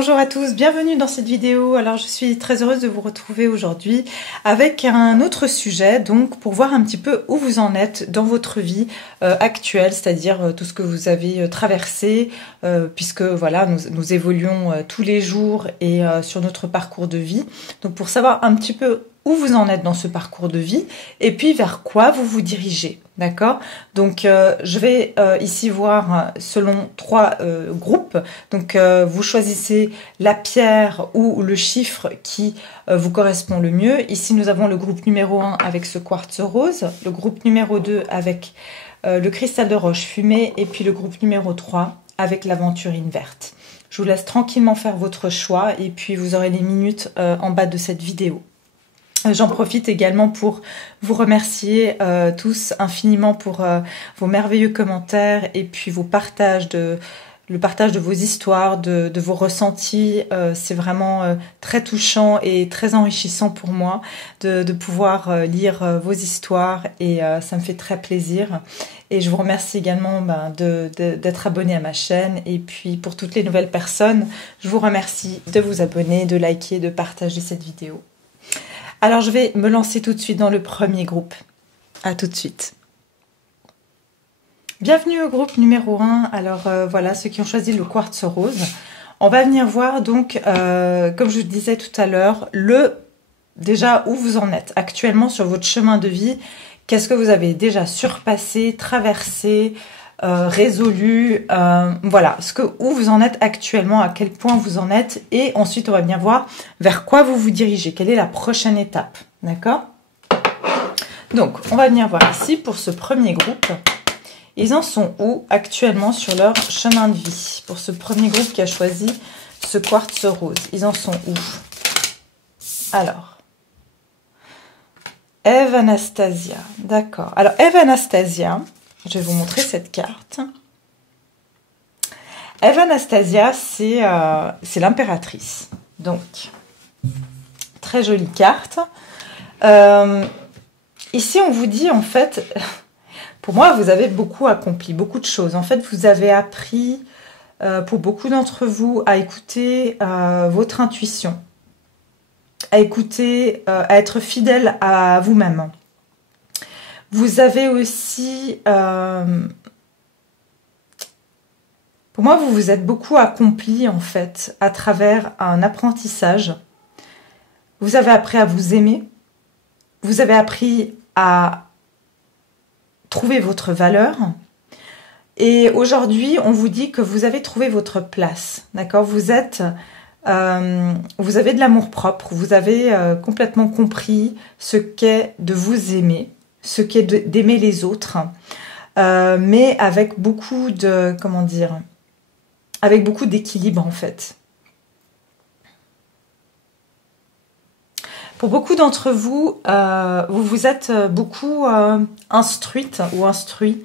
Bonjour à tous, bienvenue dans cette vidéo. Alors je suis très heureuse de vous retrouver aujourd'hui avec un autre sujet, donc pour voir un petit peu où vous en êtes dans votre vie actuelle, c'est-à-dire tout ce que vous avez traversé, puisque voilà, nous évoluons tous les jours et sur notre parcours de vie. Donc pour savoir un petit peu où vous en êtes dans ce parcours de vie et puis vers quoi vous vous dirigez, d'accord? Donc je vais ici voir selon trois groupes. Donc vous choisissez la pierre ou le chiffre qui vous correspond le mieux. Ici nous avons le groupe numéro 1 avec ce quartz rose, le groupe numéro 2 avec le cristal de roche fumé et puis le groupe numéro 3 avec l'aventurine verte. Je vous laisse tranquillement faire votre choix et puis vous aurez les minutes en bas de cette vidéo. J'en profite également pour vous remercier tous infiniment pour vos merveilleux commentaires et puis vos partages le partage de vos histoires, de vos ressentis. C'est vraiment très touchant et très enrichissant pour moi de pouvoir lire vos histoires et ça me fait très plaisir. Et je vous remercie également d'être abonné à ma chaîne. Et puis pour toutes les nouvelles personnes, je vous remercie de vous abonner, de liker, de partager cette vidéo. Alors, je vais me lancer tout de suite dans le premier groupe. À tout de suite. Bienvenue au groupe numéro 1. Alors, voilà, ceux qui ont choisi le quartz rose. On va venir voir, donc, comme je vous disais tout à l'heure, déjà où vous en êtes actuellement sur votre chemin de vie. Qu'est-ce que vous avez déjà surpassé, traversé, résolu, voilà, où vous en êtes actuellement, à quel point vous en êtes, et ensuite on va bien voir vers quoi vous vous dirigez, quelle est la prochaine étape, d'accord? Donc, on va venir voir ici pour ce premier groupe, ils en sont où actuellement sur leur chemin de vie? Pour ce premier groupe qui a choisi ce quartz rose, ils en sont où? Alors, Eve Anastasia, d'accord. Alors, Eve Anastasia, je vais vous montrer cette carte. Eve Anastasia, c'est l'impératrice. Donc, très jolie carte. Ici, on vous dit, en fait, pour moi, vous avez beaucoup accompli, beaucoup de choses. En fait, vous avez appris, pour beaucoup d'entre vous, à écouter votre intuition, à écouter, à être fidèle à vous-même. Vous avez aussi, pour moi, vous vous êtes beaucoup accompli en fait à travers un apprentissage. Vous avez appris à vous aimer. Vous avez appris à trouver votre valeur. Et aujourd'hui, on vous dit que vous avez trouvé votre place. D'accord? Vous avez de l'amour-propre. Vous avez complètement compris ce qu'est de vous aimer, ce qu'est d'aimer les autres, mais avec beaucoup de, comment dire, avec beaucoup d'équilibre en fait. Pour beaucoup d'entre vous, vous vous êtes beaucoup instruite ou instruit.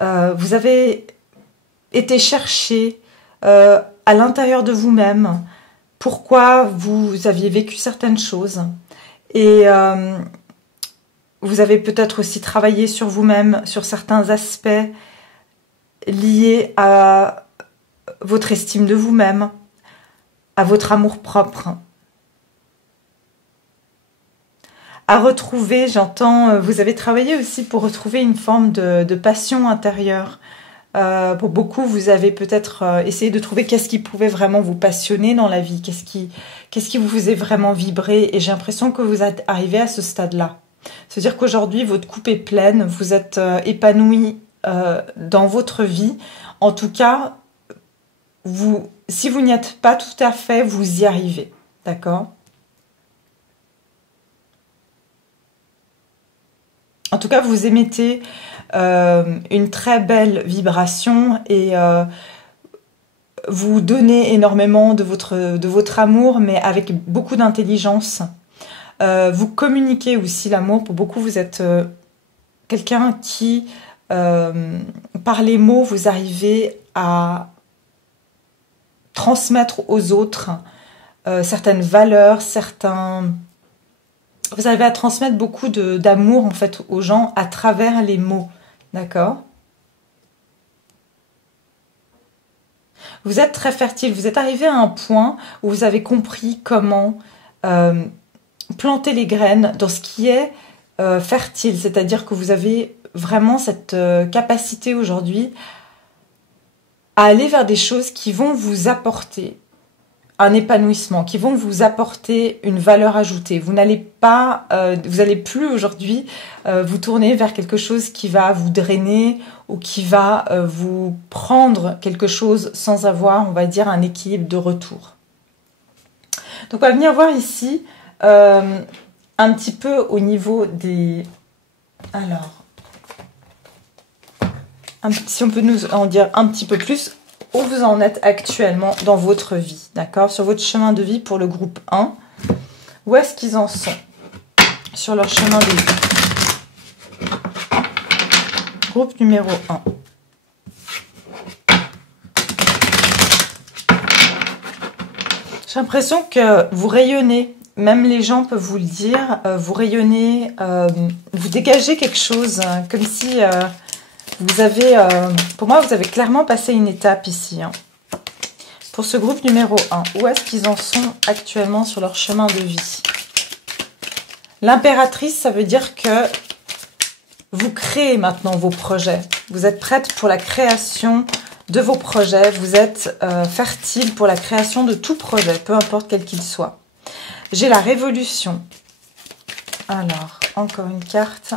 Vous avez été chercher à l'intérieur de vous-même pourquoi vous aviez vécu certaines choses. Et vous avez peut-être aussi travaillé sur vous-même, sur certains aspects liés à votre estime de vous-même, à votre amour-propre. À retrouver, j'entends, vous avez travaillé aussi pour retrouver une forme de passion intérieure. Pour beaucoup, vous avez peut-être essayé de trouver qu'est-ce qui pouvait vraiment vous passionner dans la vie, qu'est-ce qui vous faisait vraiment vibrer. Et j'ai l'impression que vous êtes arrivé à ce stade-là. C'est-à-dire qu'aujourd'hui, votre coupe est pleine, vous êtes épanoui dans votre vie. En tout cas, si vous n'y êtes pas tout à fait, vous y arrivez. D'accord? En tout cas, vous émettez une très belle vibration et vous donnez énormément de votre amour, mais avec beaucoup d'intelligence. Vous communiquez aussi l'amour. Pour beaucoup, vous êtes quelqu'un qui, par les mots, vous arrivez à transmettre aux autres certaines valeurs, vous arrivez à transmettre beaucoup d'amour en fait aux gens à travers les mots, d'accord? Vous êtes très fertile, vous êtes arrivé à un point où vous avez compris comment planter les graines dans ce qui est fertile, c'est-à-dire que vous avez vraiment cette capacité aujourd'hui à aller vers des choses qui vont vous apporter un épanouissement, qui vont vous apporter une valeur ajoutée. Vous n'allez pas, vous n'allez plus aujourd'hui vous tourner vers quelque chose qui va vous drainer ou qui va vous prendre quelque chose sans avoir, on va dire, un équilibre de retour. Donc on va venir voir ici un petit peu au niveau des... Alors, si on peut nous en dire un petit peu plus, où vous en êtes actuellement dans votre vie, d'accord? Sur votre chemin de vie pour le groupe 1, où est-ce qu'ils en sont sur leur chemin de vie? Groupe numéro 1. J'ai l'impression que vous rayonnez, même les gens peuvent vous le dire, vous rayonnez, vous dégagez quelque chose, comme si... vous avez, pour moi, vous avez clairement passé une étape ici. Hein. Pour ce groupe numéro 1, où est-ce qu'ils en sont actuellement sur leur chemin de vie? L'impératrice, ça veut dire que vous créez maintenant vos projets. Vous êtes prête pour la création de vos projets. Vous êtes fertile pour la création de tout projet, peu importe quel qu'il soit. J'ai la révolution. Alors, encore une carte.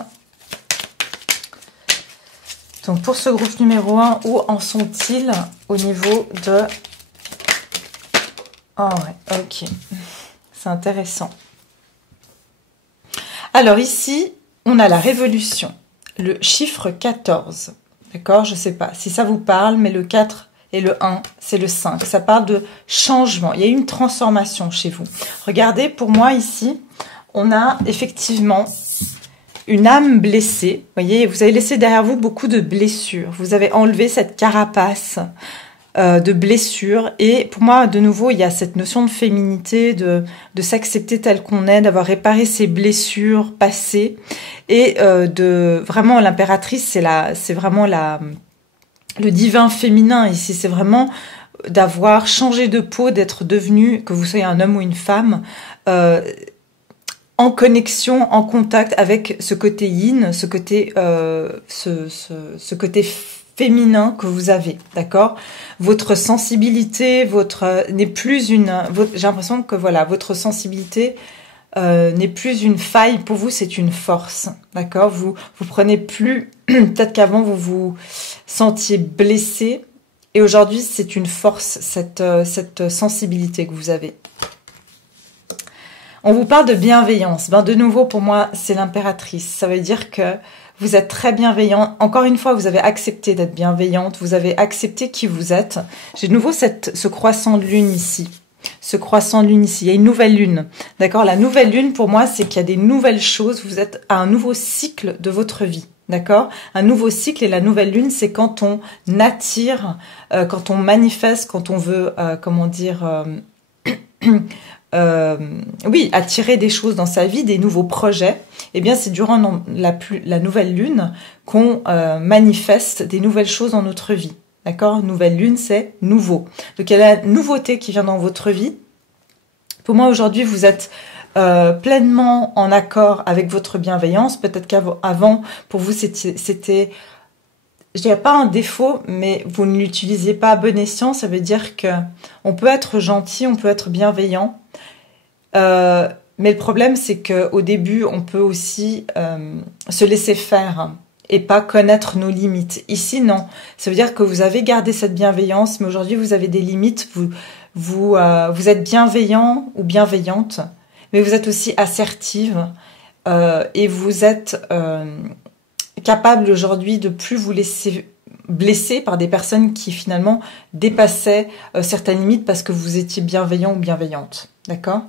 Donc pour ce groupe numéro 1, où en sont-ils au niveau de... Oh ouais, ok. C'est intéressant. Alors ici, on a la révolution. Le chiffre 14. D'accord? Je ne sais pas si ça vous parle, mais le 4 et le 1, c'est le 5. Ça parle de changement. Il y a une transformation chez vous. Regardez, pour moi ici, on a effectivement... une âme blessée, vous voyez, vous avez laissé derrière vous beaucoup de blessures. Vous avez enlevé cette carapace de blessures. Et pour moi, de nouveau, il y a cette notion de féminité, de s'accepter tel qu'on est, d'avoir réparé ses blessures passées. Et de vraiment, l'impératrice, c'est vraiment le divin féminin ici. C'est vraiment d'avoir changé de peau, d'être devenu, que vous soyez un homme ou une femme, en connexion, en contact avec ce côté yin, ce côté, ce côté féminin que vous avez, d'accord? Votre sensibilité, n'est plus une... J'ai l'impression que voilà, votre sensibilité n'est plus une faille pour vous, c'est une force, d'accord? Vous prenez plus... Peut-être qu'avant, vous vous sentiez blessé, et aujourd'hui, c'est une force, cette sensibilité que vous avez. On vous parle de bienveillance. Ben de nouveau, pour moi, c'est l'impératrice. Ça veut dire que vous êtes très bienveillant. Encore une fois, vous avez accepté d'être bienveillante. Vous avez accepté qui vous êtes. J'ai de nouveau ce croissant de lune ici. Ce croissant de lune ici. Il y a une nouvelle lune. D'accord? La nouvelle lune, pour moi, c'est qu'il y a des nouvelles choses. Vous êtes à un nouveau cycle de votre vie. D'accord? Un nouveau cycle, et la nouvelle lune, c'est quand on attire, quand on manifeste, quand on veut, comment dire... oui, attirer des choses dans sa vie, des nouveaux projets, eh bien c'est durant la nouvelle lune qu'on manifeste des nouvelles choses dans notre vie. D'accord? Nouvelle lune, c'est nouveau. Donc il y a la nouveauté qui vient dans votre vie. Pour moi, aujourd'hui, vous êtes pleinement en accord avec votre bienveillance. Peut-être qu'avant, pour vous, c'était je dirais pas un défaut, mais vous ne l'utilisez pas à bon escient. Ça veut dire que on peut être gentil, on peut être bienveillant. Mais le problème, c'est qu'au début, on peut aussi se laisser faire et pas connaître nos limites. Ici, non. Ça veut dire que vous avez gardé cette bienveillance, mais aujourd'hui, vous avez des limites. Vous êtes bienveillant ou bienveillante, mais vous êtes aussi assertive et vous êtes capable aujourd'hui de plus vous laisser blesser par des personnes qui finalement dépassaient certaines limites parce que vous étiez bienveillant ou bienveillante. D'accord?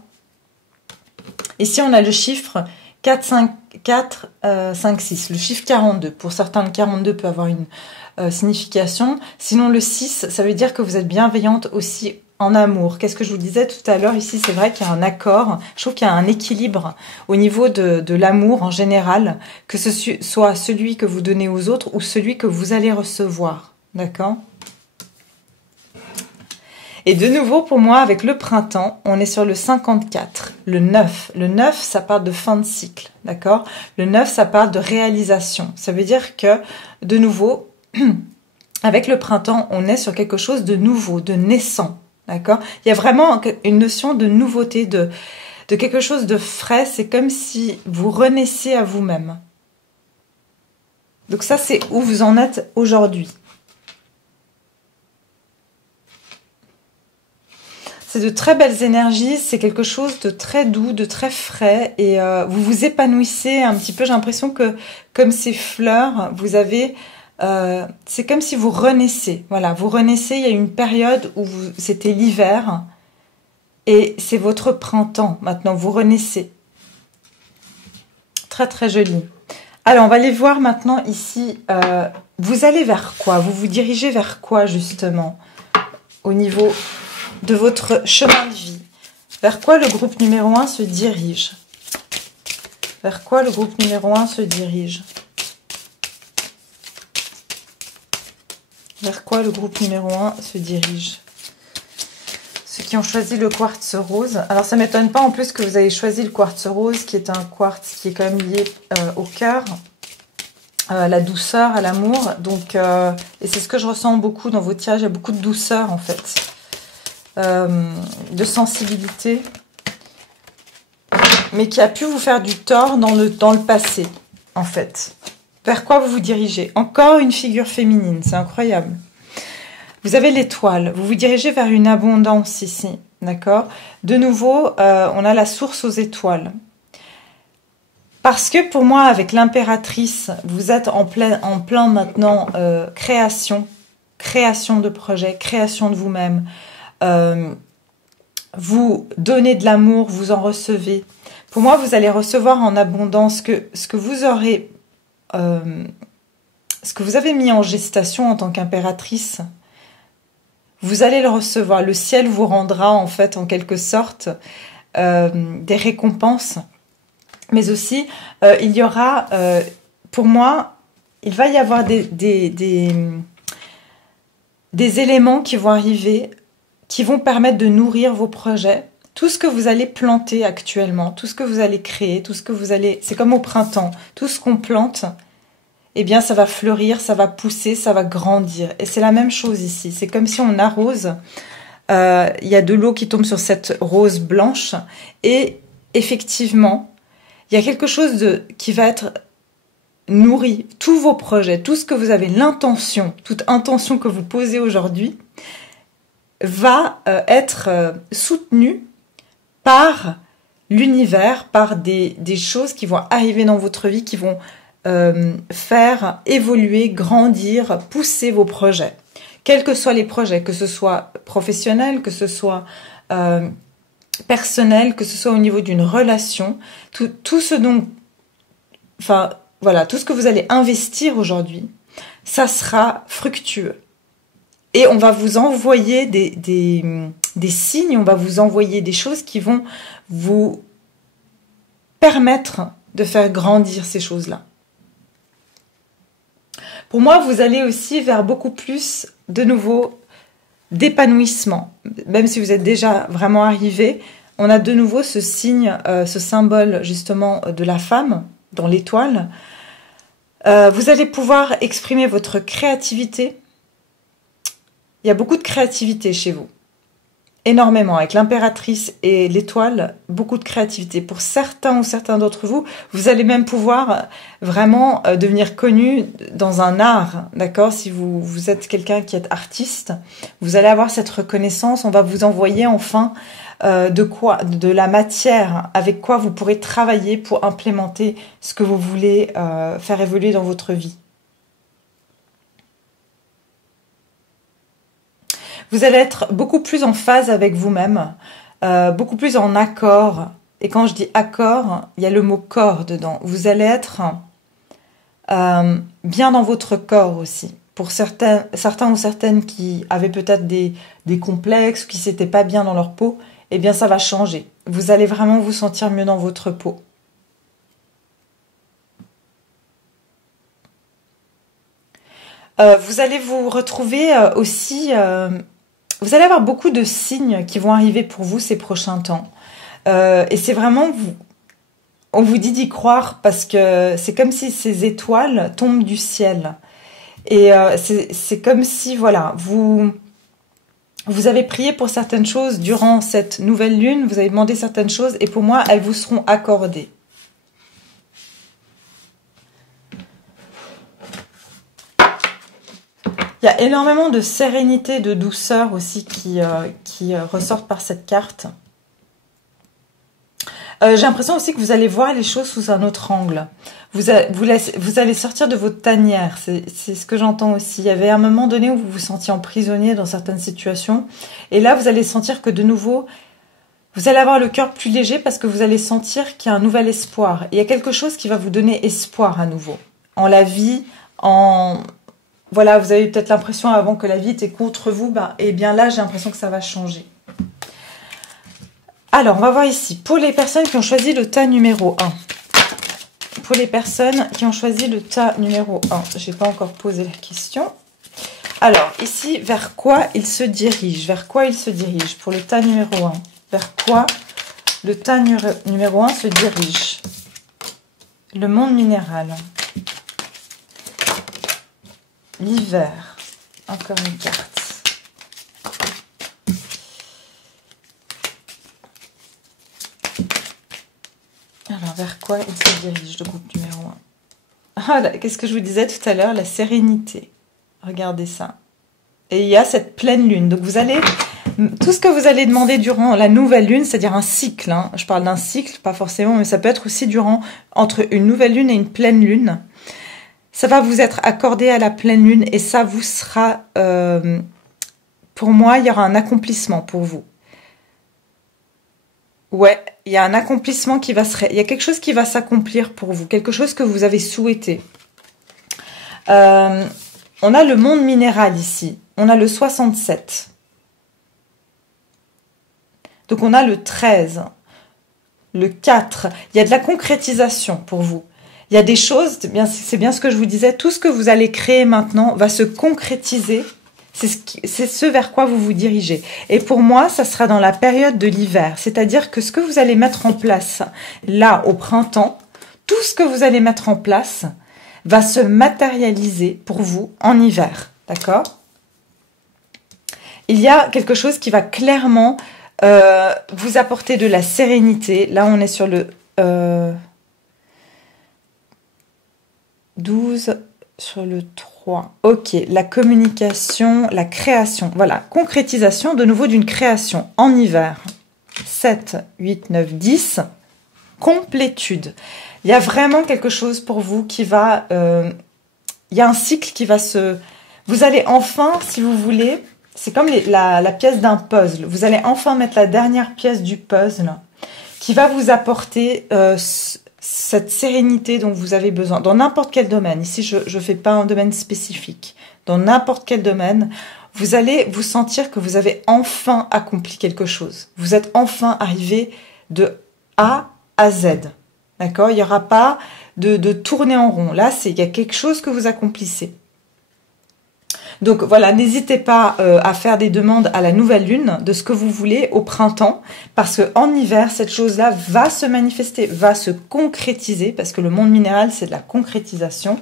Ici, on a le chiffre 4, 5, 6. Le chiffre 42. Pour certains, le 42 peut avoir une signification. Sinon, le 6, ça veut dire que vous êtes bienveillante aussi en amour. Qu'est-ce que je vous disais tout à l'heure? Ici, c'est vrai qu'il y a un accord. Je trouve qu'il y a un équilibre au niveau de l'amour en général, que ce soit celui que vous donnez aux autres ou celui que vous allez recevoir. D'accord? Et de nouveau, pour moi, avec le printemps, on est sur le 54, le 9. Le 9, ça parle de fin de cycle, d'accord? Le 9, ça parle de réalisation. Ça veut dire que, de nouveau, avec le printemps, on est sur quelque chose de nouveau, de naissant, d'accord? Il y a vraiment une notion de nouveauté, de quelque chose de frais. C'est comme si vous renaissez à vous-même. Donc ça, c'est où vous en êtes aujourd'hui. C'est de très belles énergies, c'est quelque chose de très doux, de très frais, et vous vous épanouissez un petit peu. J'ai l'impression que, comme ces fleurs, vous avez... c'est comme si vous renaissez. Voilà, vous renaissez, il y a une période où c'était l'hiver, et c'est votre printemps. Maintenant, vous renaissez. Très, très joli. Alors, on va aller voir maintenant ici. Vous allez vers quoi? Vous vous dirigez vers quoi, justement, au niveau de votre chemin de vie? Vers quoi le groupe numéro 1 se dirige? Vers quoi le groupe numéro 1 se dirige? Vers quoi le groupe numéro 1 se dirige? Ceux qui ont choisi le quartz rose. Alors, ça ne m'étonne pas en plus que vous avez choisi le quartz rose, qui est un quartz qui est quand même lié au cœur, à la douceur, à l'amour. Donc, et c'est ce que je ressens beaucoup dans vos tirages. Il y a beaucoup de douceur, en fait. De sensibilité, mais qui a pu vous faire du tort dans le passé, en fait. Vers quoi vous vous dirigez? Encore une figure féminine, c'est incroyable. Vous avez l'étoile, vous vous dirigez vers une abondance ici, d'accord? De nouveau, on a la source aux étoiles. Parce que pour moi, avec l'impératrice, vous êtes en plein maintenant création de projets, création de vous-même. Vous donnez de l'amour, vous en recevez. Pour moi, vous allez recevoir en abondance ce que vous aurez, ce que vous avez mis en gestation en tant qu'impératrice. Vous allez le recevoir. Le ciel vous rendra en fait, en quelque sorte, des récompenses. Mais aussi, il y aura, pour moi, il va y avoir des éléments qui vont arriver, qui vont permettre de nourrir vos projets. Tout ce que vous allez planter actuellement, tout ce que vous allez créer, tout ce que vous allez... C'est comme au printemps, tout ce qu'on plante, eh bien ça va fleurir, ça va pousser, ça va grandir. Et c'est la même chose ici. C'est comme si on arrose, il y a de l'eau qui tombe sur cette rose blanche, et effectivement, il y a quelque chose qui va être nourri. Tous vos projets, tout ce que vous avez l'intention, toute intention que vous posez aujourd'hui, va être soutenu par l'univers, par des choses qui vont arriver dans votre vie, qui vont faire évoluer, grandir, pousser vos projets. Quels que soient les projets, que ce soit professionnel, que ce soit personnel, que ce soit au niveau d'une relation, tout ce dont... Enfin, voilà, tout ce que vous allez investir aujourd'hui, ça sera fructueux. Et on va vous envoyer des signes, on va vous envoyer des choses qui vont vous permettre de faire grandir ces choses-là. Pour moi, vous allez aussi vers beaucoup plus, de nouveau, d'épanouissement. Même si vous êtes déjà vraiment arrivé, on a de nouveau ce signe, ce symbole justement de la femme dans l'étoile. Vous allez pouvoir exprimer votre créativité. Il y a beaucoup de créativité chez vous. Énormément. Avec l'impératrice et l'étoile, beaucoup de créativité. Pour certains ou certains d'entre vous, vous allez même pouvoir vraiment devenir connu dans un art. D'accord? Si vous êtes quelqu'un qui est artiste, vous allez avoir cette reconnaissance. On va vous envoyer enfin de la matière avec quoi vous pourrez travailler pour implémenter ce que vous voulez faire évoluer dans votre vie. Vous allez être beaucoup plus en phase avec vous-même, beaucoup plus en accord. Et quand je dis accord, il y a le mot corps dedans. Vous allez être bien dans votre corps aussi. Pour certains ou certaines qui avaient peut-être des complexes, qui ne s'étaient pas bien dans leur peau, eh bien ça va changer. Vous allez vraiment vous sentir mieux dans votre peau. Vous allez vous retrouver aussi vous allez avoir beaucoup de signes qui vont arriver pour vous ces prochains temps. Et c'est vraiment, on vous dit d'y croire parce que c'est comme si ces étoiles tombent du ciel. Et c'est comme si, voilà, vous avez prié pour certaines choses durant cette nouvelle lune, vous avez demandé certaines choses et pour moi, elles vous seront accordées. Il y a énormément de sérénité, de douceur aussi qui ressortent par cette carte. J'ai l'impression aussi que vous allez voir les choses sous un autre angle. Vous allez sortir de votre tanière, c'est ce que j'entends aussi. Il y avait un moment donné où vous vous sentiez emprisonné dans certaines situations. Et là, vous allez sentir que de nouveau, vous allez avoir le cœur plus léger parce que vous allez sentir qu'il y a un nouvel espoir. Et il y a quelque chose qui va vous donner espoir à nouveau. En la vie, Voilà, vous avez peut-être l'impression avant que la vie était contre vous. Et bien là, j'ai l'impression que ça va changer. Alors, on va voir ici. Pour les personnes qui ont choisi le tas numéro 1. Pour les personnes qui ont choisi le tas numéro 1. Je n'ai pas encore posé la question. Alors, ici, vers quoi il se dirige? Vers quoi il se dirige pour le tas numéro 1? Vers quoi le tas numéro 1 se dirige? Le monde minéral. L'hiver. Encore une carte. Alors, vers quoi il se dirige, le groupe numéro 1? Ah, qu'est-ce que je vous disais tout à l'heure? La sérénité. Regardez ça. Et il y a cette pleine lune. Donc, tout ce que vous allez demander durant la nouvelle lune, c'est-à-dire un cycle. Hein. Je parle d'un cycle, pas forcément, mais ça peut être aussi entre une nouvelle lune et une pleine lune. Ça va vous être accordé à la pleine lune et ça vous sera, pour moi, il y aura un accomplissement pour vous. Ouais, il y a un accomplissement il y a quelque chose qui va s'accomplir pour vous, quelque chose que vous avez souhaité. On a le monde minéral ici, on a le 67. Donc on a le 13, le 4, il y a de la concrétisation pour vous. Il y a des choses, c'est bien ce que je vous disais, tout ce que vous allez créer maintenant va se concrétiser. C'est ce vers quoi vous vous dirigez. Et pour moi, ça sera dans la période de l'hiver. C'est-à-dire que ce que vous allez mettre en place là, au printemps, tout ce que vous allez mettre en place va se matérialiser pour vous en hiver. D'accord? Il y a quelque chose qui va clairement vous apporter de la sérénité. Là, on est sur le 12 sur le 3. Ok, la communication, la création. Voilà, concrétisation de nouveau d'une création en hiver. 7, 8, 9, 10. Complétude. Il y a vraiment quelque chose pour vous qui va... il y a un cycle qui va se... Vous allez enfin, si vous voulez... C'est comme la pièce d'un puzzle. Vous allez enfin mettre la dernière pièce du puzzle qui va vous apporter... cette sérénité dont vous avez besoin, dans n'importe quel domaine. Ici, je ne fais pas un domaine spécifique. Dans n'importe quel domaine, vous allez vous sentir que vous avez enfin accompli quelque chose. Vous êtes enfin arrivé de A à Z. D'accord? Il n'y aura pas de tourner en rond. Là, il y a quelque chose que vous accomplissez. Donc voilà, n'hésitez pas à faire des demandes à la nouvelle lune de ce que vous voulez au printemps, parce qu'en hiver, cette chose-là va se manifester, va se concrétiser, parce que le monde minéral, c'est de la concrétisation.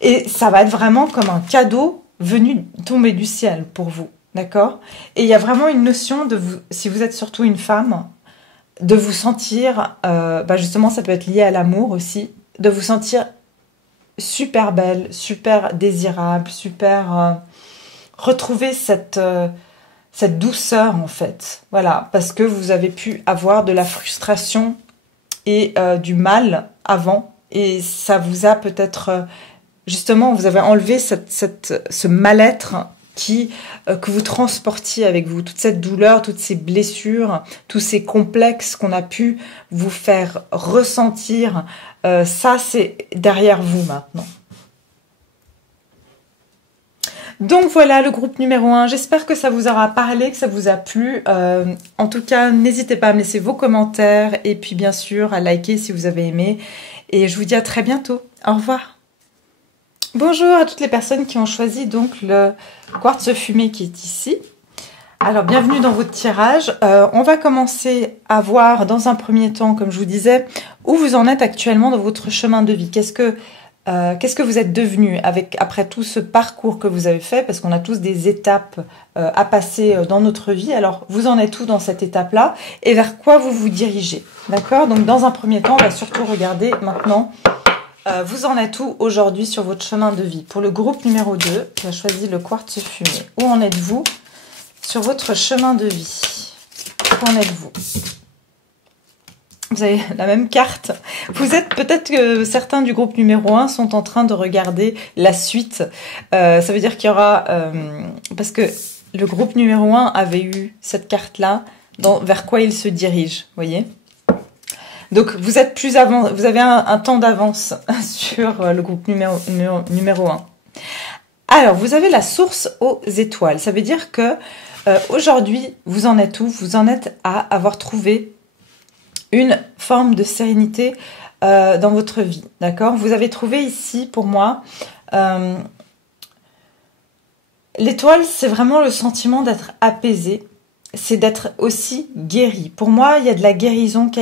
Et ça va être vraiment comme un cadeau venu tomber du ciel pour vous, d'accord? Et il y a vraiment une notion de vous, si vous êtes surtout une femme, de vous sentir, justement, ça peut être lié à l'amour aussi, de vous sentir super belle, super désirable, super... retrouver cette douceur en fait. Voilà, parce que vous avez pu avoir de la frustration et du mal avant. Et ça vous a peut-être... justement, vous avez enlevé ce mal-être que vous transportiez avec vous. Toute cette douleur, toutes ces blessures, tous ces complexes qu'on a pu vous faire ressentir. Ça, c'est derrière vous maintenant. Donc voilà le groupe numéro 1. J'espère que ça vous aura parlé, que ça vous a plu. En tout cas, n'hésitez pas à me laisser vos commentaires et puis bien sûr à liker si vous avez aimé. Et je vous dis à très bientôt. Au revoir. Bonjour à toutes les personnes qui ont choisi donc le quartz fumé qui est ici. Alors, bienvenue dans votre tirage. On va commencer à voir dans un premier temps, comme je vous disais, où vous en êtes actuellement dans votre chemin de vie. Qu'est-ce que vous êtes devenu après tout ce parcours que vous avez fait? Parce qu'on a tous des étapes à passer dans notre vie. Alors, vous en êtes où dans cette étape-là et vers quoi vous vous dirigez? D'accord? Donc, dans un premier temps, on va surtout regarder maintenant, vous en êtes où aujourd'hui sur votre chemin de vie? Pour le groupe numéro 2, qui a choisi le quartz fumé, où en êtes-vous sur votre chemin de vie? Où en êtes-vous? Vous avez la même carte. Vous êtes peut-être que certains du groupe numéro 1 sont en train de regarder la suite. Ça veut dire qu'il y aura... parce que le groupe numéro 1 avait eu cette carte-là, vers quoi il se dirige, vous voyez? Donc vous êtes plus avant, vous avez un temps d'avance sur le groupe numéro 1. Alors, vous avez la source aux étoiles. Ça veut dire que aujourd'hui, vous en êtes où? Vous en êtes à avoir trouvé une forme de sérénité dans votre vie. D'accord? Vous avez trouvé ici, pour moi, l'étoile, c'est vraiment le sentiment d'être apaisé. C'est d'être aussi guéri. Pour moi, il y a de la guérison qui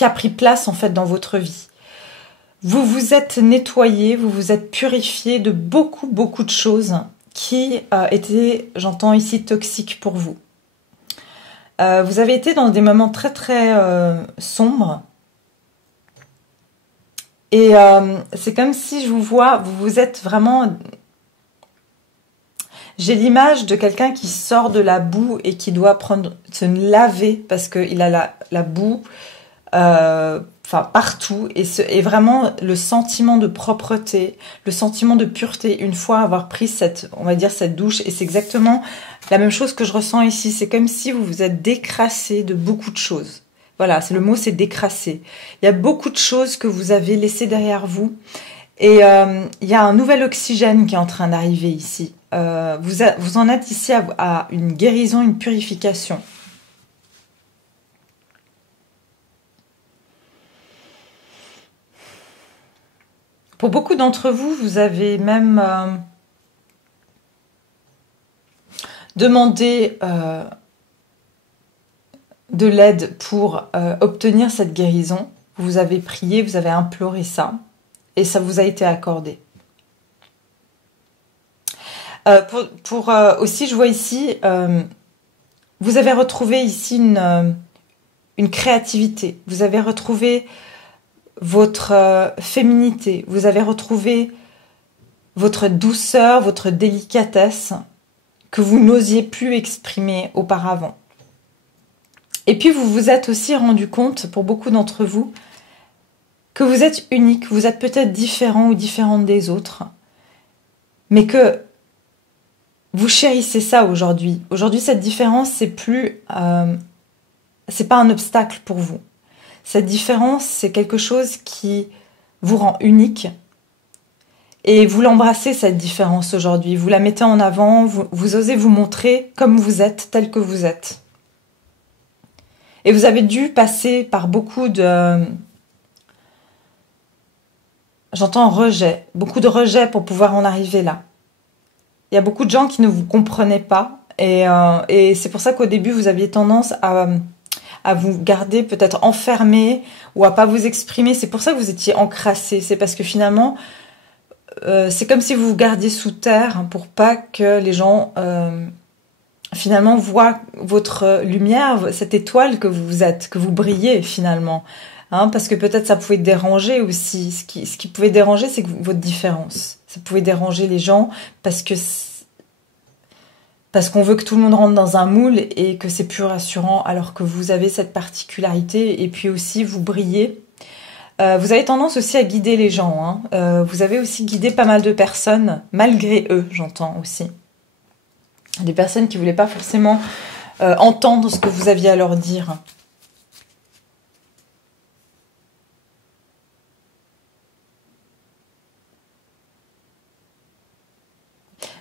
a pris place en fait dans votre vie. Vous vous êtes nettoyé, vous vous êtes purifié de beaucoup de choses qui étaient, j'entends ici, toxiques pour vous. Vous avez été dans des moments très sombres. Et c'est comme si je vous vois, vous êtes vraiment... J'ai l'image de quelqu'un qui sort de la boue et qui doit se laver parce qu'il a la boue partout. Et vraiment le sentiment de propreté, le sentiment de pureté, une fois avoir pris cette douche. Et c'est exactement la même chose que je ressens ici. C'est comme si vous vous êtes décrassé de beaucoup de choses. Voilà, le mot c'est décrassé. Il y a beaucoup de choses que vous avez laissées derrière vous. Et il y a un nouvel oxygène qui est en train d'arriver ici. Vous en êtes ici à une guérison, une purification. Pour beaucoup d'entre vous, vous avez même demandé de l'aide pour obtenir cette guérison. Vous avez prié, vous avez imploré ça. Et ça vous a été accordé. Aussi, je vois ici, vous avez retrouvé ici une créativité. Vous avez retrouvé votre féminité. Vous avez retrouvé votre douceur, votre délicatesse que vous n'osiez plus exprimer auparavant. Et puis, vous vous êtes aussi rendu compte, pour beaucoup d'entre vous, que vous êtes unique, vous êtes peut-être différent ou différente des autres, mais que vous chérissez ça aujourd'hui. Aujourd'hui, cette différence, c'est pas un obstacle pour vous. Cette différence, c'est quelque chose qui vous rend unique. Et vous l'embrassez, cette différence aujourd'hui. Vous la mettez en avant, vous osez vous montrer comme vous êtes, tel que vous êtes. Et vous avez dû passer par beaucoup de... J'entends rejet, beaucoup de rejet pour pouvoir en arriver là. Il y a beaucoup de gens qui ne vous comprenaient pas. Et c'est pour ça qu'au début, vous aviez tendance à vous garder peut-être enfermé ou à pas vous exprimer. C'est pour ça que vous étiez encrassé. C'est parce que finalement, c'est comme si vous vous gardiez sous terre pour pas que les gens finalement voient votre lumière, cette étoile que vous êtes, que vous brillez finalement. Parce que peut-être ça pouvait déranger aussi. Ce qui pouvait déranger, c'est votre différence. Ça pouvait déranger les gens parce qu'on veut que tout le monde rentre dans un moule et que c'est plus rassurant alors que vous avez cette particularité et puis aussi vous brillez. Vous avez tendance aussi à guider les gens. Vous avez aussi guidé pas mal de personnes, malgré eux, j'entends aussi. Des personnes qui ne voulaient pas forcément entendre ce que vous aviez à leur dire.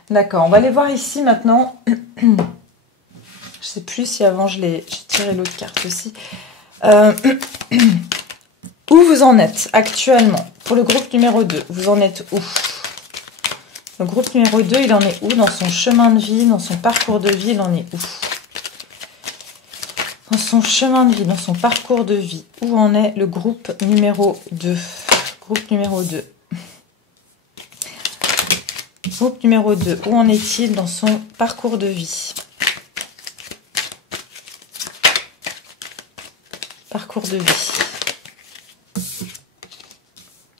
D'accord, on va aller voir ici maintenant. Je ne sais plus si avant j'ai tiré l'autre carte aussi. Où vous en êtes actuellement? Pour le groupe numéro 2, vous en êtes où? Le groupe numéro 2, il en est où dans son chemin de vie, dans son parcours de vie, il en est où? Dans son chemin de vie, dans son parcours de vie, où en est le groupe numéro 2? Groupe numéro 2. Groupe numéro 2, où en est-il dans son parcours de vie? Parcours de vie.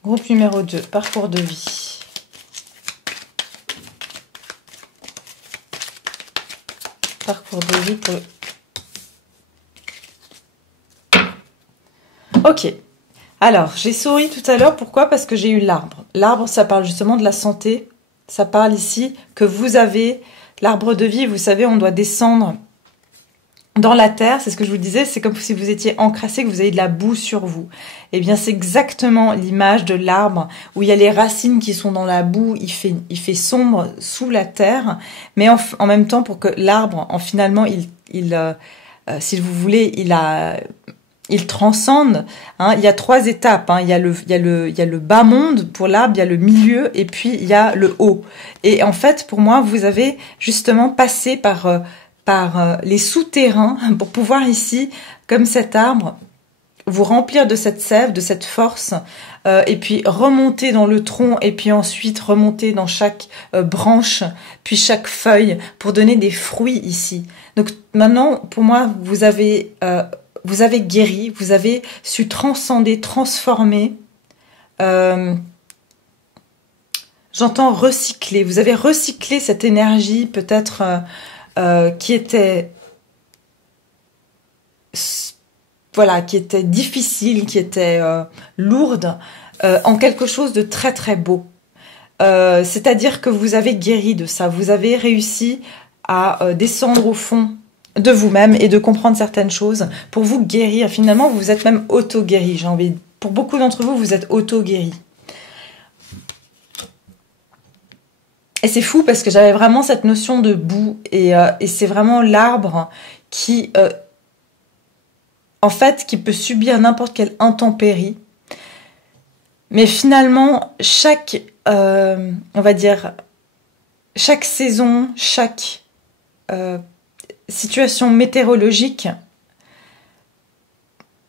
Groupe numéro 2, parcours de vie. Parcours de vie pour... Ok. Alors, j'ai souri tout à l'heure. Pourquoi? Parce que j'ai eu l'arbre. L'arbre, ça parle justement de la santé. Ça parle ici que vous avez l'arbre de vie. Vous savez, on doit descendre dans la terre. C'est ce que je vous disais. C'est comme si vous étiez encrassé, que vous avez de la boue sur vous. Eh bien, c'est exactement l'image de l'arbre où il y a les racines qui sont dans la boue. Il fait sombre sous la terre. Mais en même temps, pour que l'arbre, finalement, si vous voulez, il transcende. Hein. Il y a 3 étapes. Hein. Il y a le bas monde pour l'arbre, il y a le milieu et puis il y a le haut. Et en fait, pour moi, vous avez justement passé par les souterrains pour pouvoir ici, comme cet arbre, vous remplir de cette sève, de cette force, et puis remonter dans le tronc, et puis ensuite remonter dans chaque branche, puis chaque feuille, pour donner des fruits ici. Donc maintenant, pour moi, vous avez guéri, vous avez su transcender, transformer. J'entends recycler. Vous avez recyclé cette énergie peut-être qui était difficile, qui était lourde, en quelque chose de très très beau. C'est-à-dire que vous avez guéri de ça. Vous avez réussi à descendre au fond de vous-même et de comprendre certaines choses pour vous guérir. Finalement, vous êtes même auto-guéri. Pour beaucoup d'entre vous, vous êtes auto-guéri. Et c'est fou parce que j'avais vraiment cette notion de boue et c'est vraiment l'arbre qui, en fait, qui peut subir n'importe quelle intempérie. Mais finalement, chaque saison, chaque situation météorologique,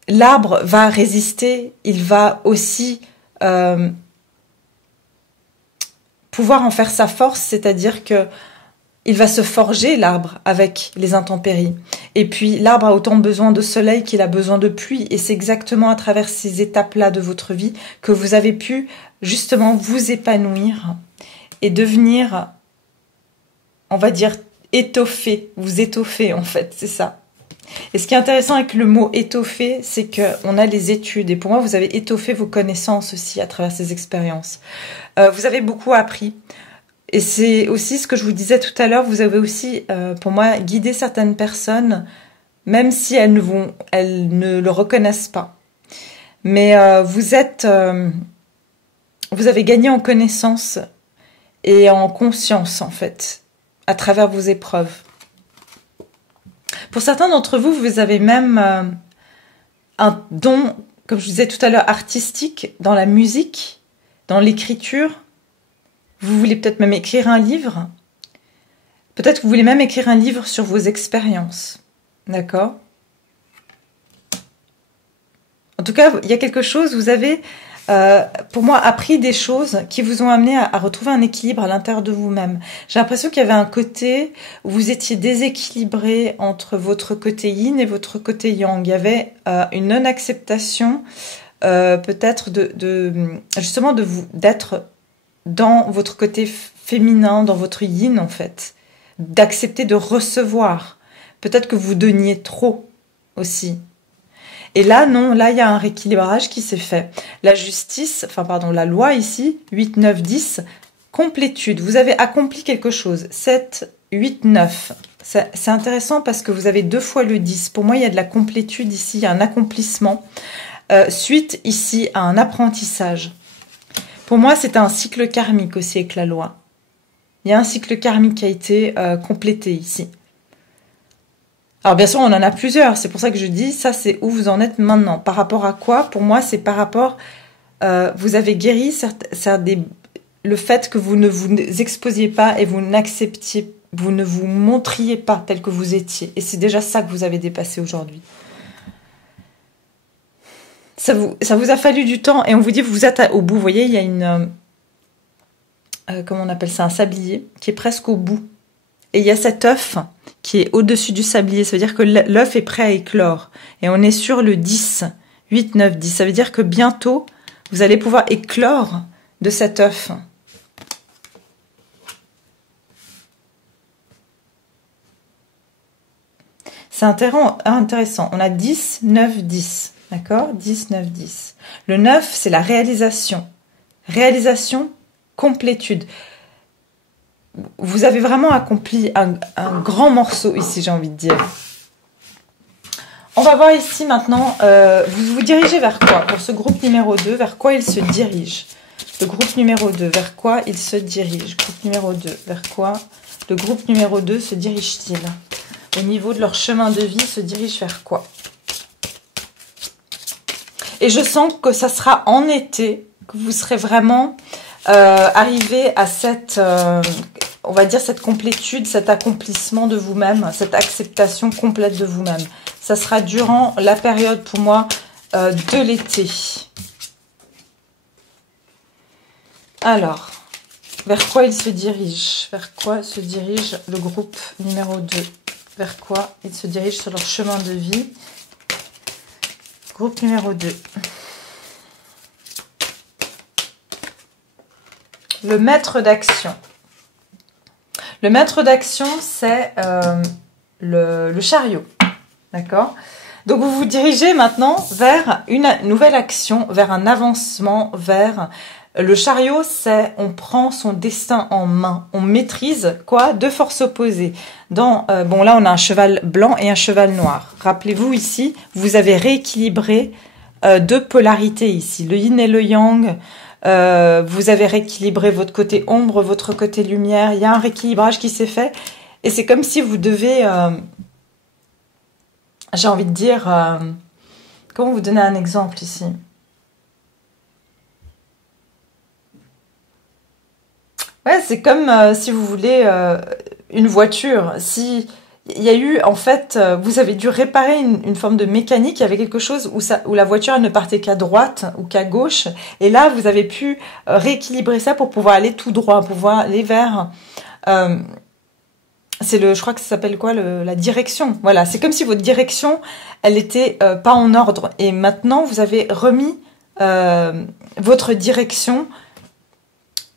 l'arbre va résister, il va aussi pouvoir en faire sa force, c'est-à-dire que il va se forger, l'arbre, avec les intempéries. Et puis, l'arbre a autant besoin de soleil qu'il a besoin de pluie. Et c'est exactement à travers ces étapes-là de votre vie que vous avez pu, justement, vous épanouir et devenir, on va dire, étoffé. Vous étoffer, en fait, c'est ça. Et ce qui est intéressant avec le mot étoffer, c'est qu'on a les études. Et pour moi, vous avez étoffé vos connaissances aussi à travers ces expériences. Vous avez beaucoup appris. Et c'est aussi ce que je vous disais tout à l'heure, vous avez aussi, pour moi, guidé certaines personnes, même si elles ne le reconnaissent pas. Mais vous avez gagné en connaissance et en conscience, en fait, à travers vos épreuves. Pour certains d'entre vous, vous avez même un don, comme je vous disais tout à l'heure, artistique, dans la musique, dans l'écriture. Vous voulez peut-être même écrire un livre. Peut-être que vous voulez même écrire un livre sur vos expériences. D'accord? En tout cas, il y a quelque chose, vous avez, pour moi, appris des choses qui vous ont amené à retrouver un équilibre à l'intérieur de vous-même. J'ai l'impression qu'il y avait un côté où vous étiez déséquilibré entre votre côté yin et votre côté yang. Il y avait une non-acceptation, peut-être justement d'être dans votre côté féminin, dans votre yin en fait, d'accepter de recevoir. Peut-être que vous donniez trop aussi. Et là, non, là, il y a un rééquilibrage qui s'est fait. La justice, la loi ici, 8, 9, 10, complétude. Vous avez accompli quelque chose. 7, 8, 9. C'est intéressant parce que vous avez 2 fois le 10. Pour moi, il y a de la complétude ici, il y a un accomplissement. Suite ici à un apprentissage. Pour moi, c'est un cycle karmique aussi avec la loi. Il y a un cycle karmique qui a été complété ici. Alors bien sûr, on en a plusieurs. C'est pour ça que je dis, ça c'est où vous en êtes maintenant. Par rapport à quoi? Pour moi, c'est par rapport... vous avez guéri le fait que vous ne vous exposiez pas et vous n'acceptiez, vous ne vous montriez pas tel que vous étiez. Et c'est déjà ça que vous avez dépassé aujourd'hui. Ça vous a fallu du temps et on vous dit vous êtes au bout. Vous voyez, il y a une... comment on appelle ça? Un sablier qui est presque au bout. Et il y a cet œuf qui est au-dessus du sablier. Ça veut dire que l'œuf est prêt à éclore. Et on est sur le 10. 8, 9, 10. Ça veut dire que bientôt, vous allez pouvoir éclore de cet œuf. C'est intéressant. On a 10, 9, 10. D'accord? 10, 9, 10. Le 9, c'est la réalisation. Réalisation, complétude. Vous avez vraiment accompli un grand morceau ici, j'ai envie de dire. On va voir ici maintenant, vous vous dirigez vers quoi? Pour ce groupe numéro 2, vers quoi il se dirige? Le groupe numéro 2, vers quoi il se dirige? Groupe numéro 2, vers quoi le groupe numéro 2 se dirige-t-il? Au niveau de leur chemin de vie, se dirige vers quoi? Et je sens que ça sera en été, que vous serez vraiment arrivé à cette, on va dire, cette complétude, cet accomplissement de vous-même, cette acceptation complète de vous-même. Ça sera durant la période, pour moi, de l'été. Alors, vers quoi il se dirige? Vers quoi se dirige le groupe numéro 2? Vers quoi il se dirige sur leur chemin de vie? Groupe numéro 2. Le maître d'action. Le maître d'action, c'est le chariot. D'accord? Donc, vous vous dirigez maintenant vers une nouvelle action, vers un avancement, vers... Le chariot, c'est on prend son destin en main. On maîtrise quoi? Deux forces opposées. Bon, là, on a un cheval blanc et un cheval noir. Rappelez-vous ici, vous avez rééquilibré deux polarités ici. Le yin et le yang. Vous avez rééquilibré votre côté ombre, votre côté lumière. Il y a un rééquilibrage qui s'est fait. Et c'est comme si vous devez... j'ai envie de dire... comment vous donner un exemple ici? Ouais, c'est comme si vous voulez une voiture. Si il y a eu, en fait, vous avez dû réparer une forme de mécanique. Il y avait quelque chose où la voiture elle ne partait qu'à droite ou qu'à gauche. Et là, vous avez pu rééquilibrer ça pour pouvoir aller tout droit, pouvoir aller vers... je crois que ça s'appelle quoi, la direction. Voilà, c'est comme si votre direction, elle était pas en ordre. Et maintenant, vous avez remis votre direction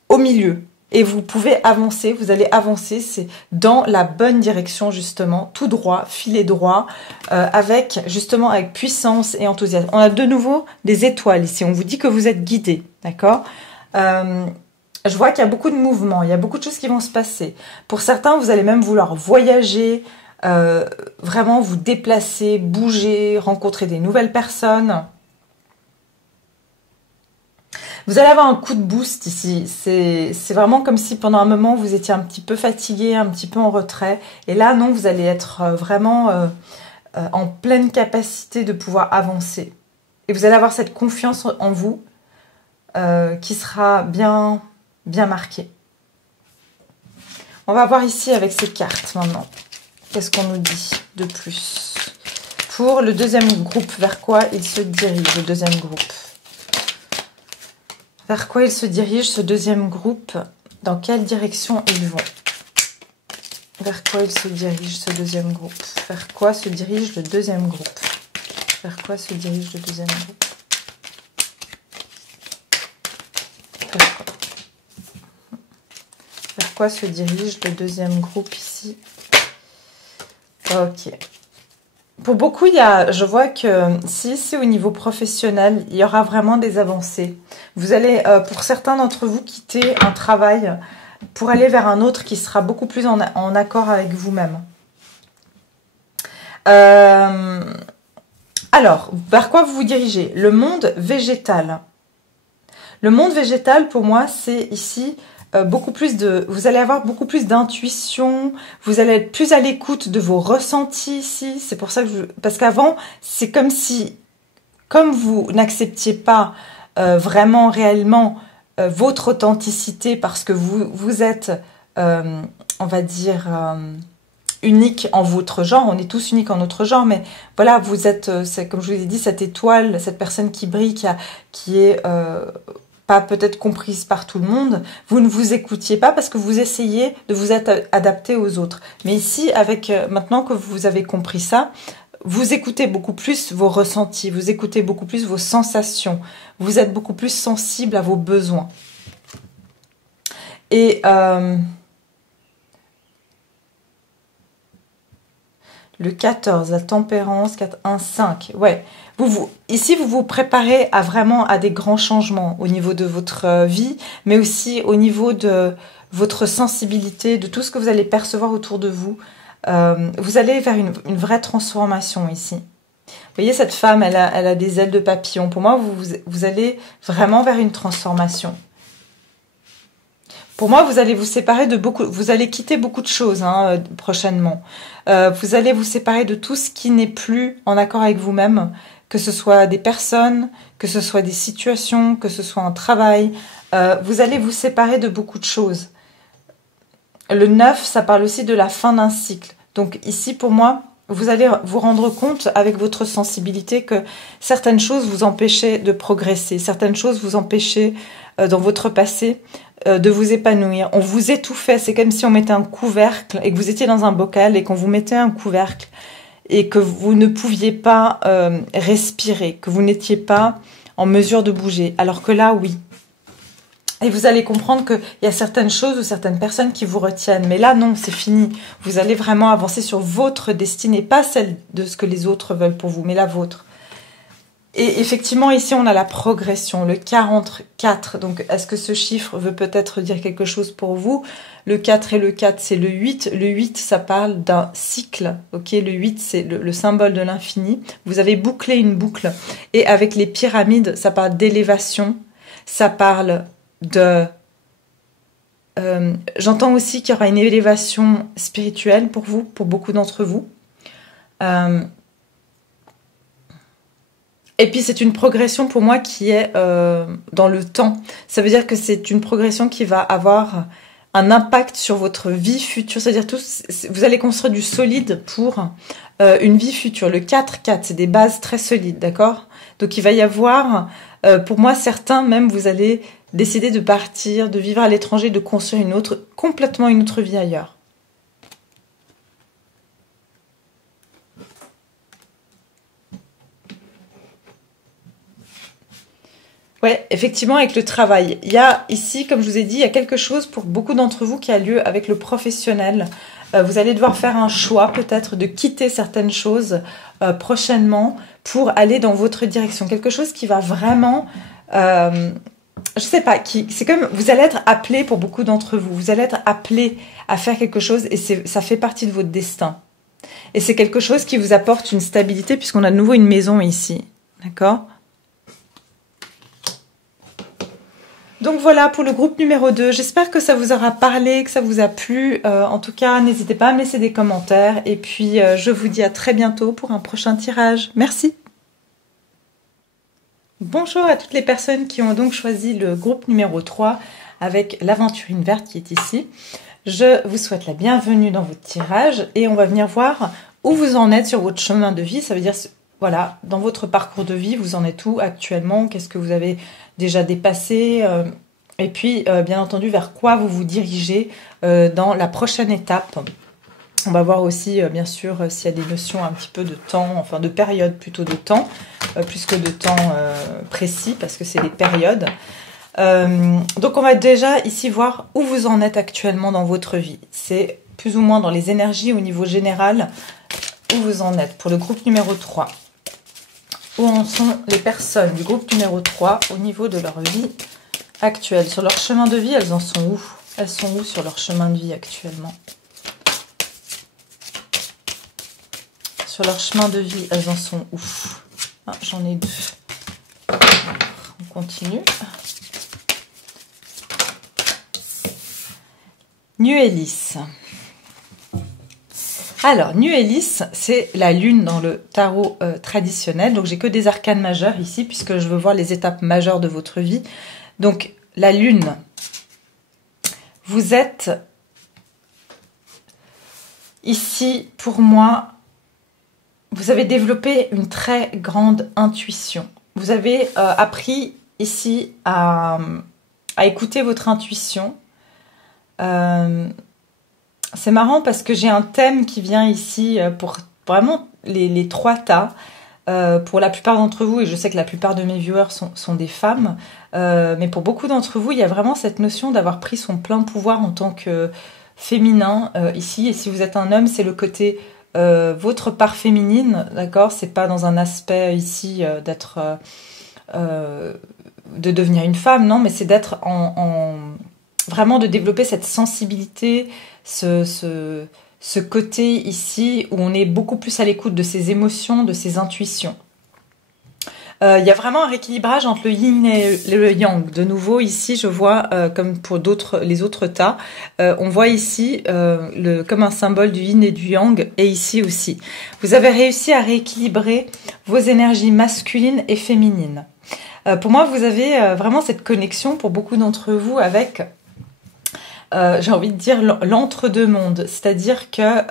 au milieu. Et vous pouvez avancer, vous allez avancer, c'est dans la bonne direction justement, tout droit, filet droit, avec puissance et enthousiasme. On a de nouveau des étoiles ici, on vous dit que vous êtes guidé, d'accord? Je vois qu'il y a beaucoup de mouvements, il y a beaucoup de choses qui vont se passer. Pour certains, vous allez même vouloir voyager, vraiment vous déplacer, bouger, rencontrer des nouvelles personnes. Vous allez avoir un coup de boost ici. C'est vraiment comme si pendant un moment, vous étiez un petit peu fatigué, un petit peu en retrait. Et là, non, vous allez être vraiment en pleine capacité de pouvoir avancer. Et vous allez avoir cette confiance en vous qui sera bien marquée. On va voir ici avec ces cartes maintenant. Qu'est-ce qu'on nous dit de plus? Pour le deuxième groupe, vers quoi il se dirige, le deuxième groupe? Vers quoi il se dirige ce deuxième groupe? Dans quelle direction ils vont? Vers quoi il se dirige ce deuxième groupe? Vers quoi se dirige le deuxième groupe? Vers quoi se dirige le deuxième groupe? Vers quoi se dirige le deuxième groupe ici? Ok. Pour beaucoup, je vois que si c'est au niveau professionnel, il y aura vraiment des avancées. Vous allez, pour certains d'entre vous, quitter un travail pour aller vers un autre qui sera beaucoup plus en accord avec vous-même. Alors, vers quoi vous vous dirigez? Le monde végétal. Le monde végétal, pour moi, c'est ici... vous allez avoir beaucoup plus d'intuition, vous allez être plus à l'écoute de vos ressentis ici. C'est pour ça que parce qu'avant, c'est comme si, comme vous n'acceptiez pas vraiment, réellement votre authenticité parce que vous êtes, on va dire, unique en votre genre. On est tous uniques en notre genre, mais voilà, vous êtes, comme je vous l'ai dit, cette étoile, cette personne qui brille, qui est pas peut-être comprise par tout le monde. Vous ne vous écoutiez pas parce que vous essayez de vous adapter aux autres. Mais ici, maintenant que vous avez compris ça, vous écoutez beaucoup plus vos ressentis, vous écoutez beaucoup plus vos sensations, vous êtes beaucoup plus sensible à vos besoins. Et le 14, la tempérance, 4, 1, 5. Ouais. Ici, vous vous préparez à des grands changements au niveau de votre vie, mais aussi au niveau de votre sensibilité, de tout ce que vous allez percevoir autour de vous. Vous allez vers une vraie transformation ici. Vous voyez, cette femme, elle a des ailes de papillon. Pour moi, vous allez vraiment vers une transformation. Pour moi, vous allez vous séparer vous allez quitter beaucoup de choses prochainement. Vous allez vous séparer de tout ce qui n'est plus en accord avec vous-même, que ce soit des personnes, que ce soit des situations, que ce soit un travail. Vous allez vous séparer de beaucoup de choses. Le 9, ça parle aussi de la fin d'un cycle. Donc ici, pour moi, vous allez vous rendre compte avec votre sensibilité que certaines choses vous empêchaient de progresser, certaines choses vous empêchaient dans votre passé de vous épanouir. On vous étouffait, c'est comme si on mettait un couvercle et que vous étiez dans un bocal et qu'on vous mettait un couvercle et que vous ne pouviez pas respirer, que vous n'étiez pas en mesure de bouger. Alors que là, oui. Et vous allez comprendre qu'il y a certaines choses ou certaines personnes qui vous retiennent. Mais là, non, c'est fini. Vous allez vraiment avancer sur votre destinée, pas celle de ce que les autres veulent pour vous, mais la vôtre. Et effectivement, ici, on a la progression, le 44. Donc, est-ce que ce chiffre veut peut-être dire quelque chose pour vous? Le 4 et le 4, c'est le 8. Le 8, ça parle d'un cycle. Ok, le 8, c'est le symbole de l'infini. Vous avez bouclé une boucle. Et avec les pyramides, ça parle d'élévation. Ça parle j'entends aussi qu'il y aura une élévation spirituelle pour vous, pour beaucoup d'entre vous. Et puis c'est une progression pour moi qui est dans le temps. Ça veut dire que c'est une progression qui va avoir un impact sur votre vie future. C'est-à-dire vous allez construire du solide pour une vie future. Le 4-4, c'est des bases très solides, d'accord? Donc il va y avoir, pour moi, certains même, vous allez décider de partir, de vivre à l'étranger, de construire complètement une autre vie ailleurs. Ouais, effectivement, avec le travail. Il y a ici, comme je vous ai dit, il y a quelque chose pour beaucoup d'entre vous qui a lieu avec le professionnel. Vous allez devoir faire un choix, peut-être, de quitter certaines choses prochainement pour aller dans votre direction. Quelque chose qui va vraiment... je sais pas, c'est comme vous allez être appelé pour beaucoup d'entre vous. Vous allez être appelé à faire quelque chose et ça fait partie de votre destin. Et c'est quelque chose qui vous apporte une stabilité puisqu'on a de nouveau une maison ici. D'accord ? Donc voilà pour le groupe numéro 2. J'espère que ça vous aura parlé, que ça vous a plu. En tout cas, n'hésitez pas à me laisser des commentaires. Et puis, je vous dis à très bientôt pour un prochain tirage. Merci. Bonjour à toutes les personnes qui ont donc choisi le groupe numéro 3 avec l'aventurine verte qui est ici. Je vous souhaite la bienvenue dans votre tirage et on va venir voir où vous en êtes sur votre chemin de vie. Ça veut dire, voilà, dans votre parcours de vie, vous en êtes où actuellement? Qu'est-ce que vous avez déjà dépassé? Et puis, bien entendu, vers quoi vous vous dirigez dans la prochaine étape. On va voir aussi, bien sûr, s'il y a des notions un petit peu de temps, enfin de période plutôt de temps, plus que de temps précis, parce que c'est les périodes. Donc, on va déjà ici voir où vous en êtes actuellement dans votre vie. C'est plus ou moins dans les énergies au niveau général où vous en êtes. Pour le groupe numéro 3, où en sont les personnes du groupe numéro 3 au niveau de leur vie actuelle. Sur leur chemin de vie, elles en sont où? Elles sont où sur leur chemin de vie actuellement? Sur leur chemin de vie, elles en sont où? Ah, j'en ai deux. On continue. Nuélis. Alors, Nuélis, c'est la lune dans le tarot traditionnel. Donc, j'ai que des arcanes majeures ici, puisque je veux voir les étapes majeures de votre vie. Donc, la lune. Vous êtes ici, pour moi, vous avez développé une très grande intuition. Vous avez appris ici à écouter votre intuition. C'est marrant parce que j'ai un thème qui vient ici pour vraiment les trois tas. Pour la plupart d'entre vous, et je sais que la plupart de mes viewers sont des femmes, mais pour beaucoup d'entre vous, il y a vraiment cette notion d'avoir pris son plein pouvoir en tant que féminin ici. Et si vous êtes un homme, c'est le côté votre part féminine, d'accord? C'est pas dans un aspect ici d'être de devenir une femme, non, mais c'est d'être vraiment de développer cette sensibilité, ce côté ici où on est beaucoup plus à l'écoute de ses émotions, de ses intuitions. Il y a vraiment un rééquilibrage entre le yin et le yang. De nouveau, ici, je vois, comme pour les autres tas, on voit ici comme un symbole du yin et du yang, et ici aussi. Vous avez réussi à rééquilibrer vos énergies masculines et féminines. Pour moi, vous avez vraiment cette connexion, pour beaucoup d'entre vous, avec... j'ai envie de dire l'entre-deux-mondes. C'est-à-dire que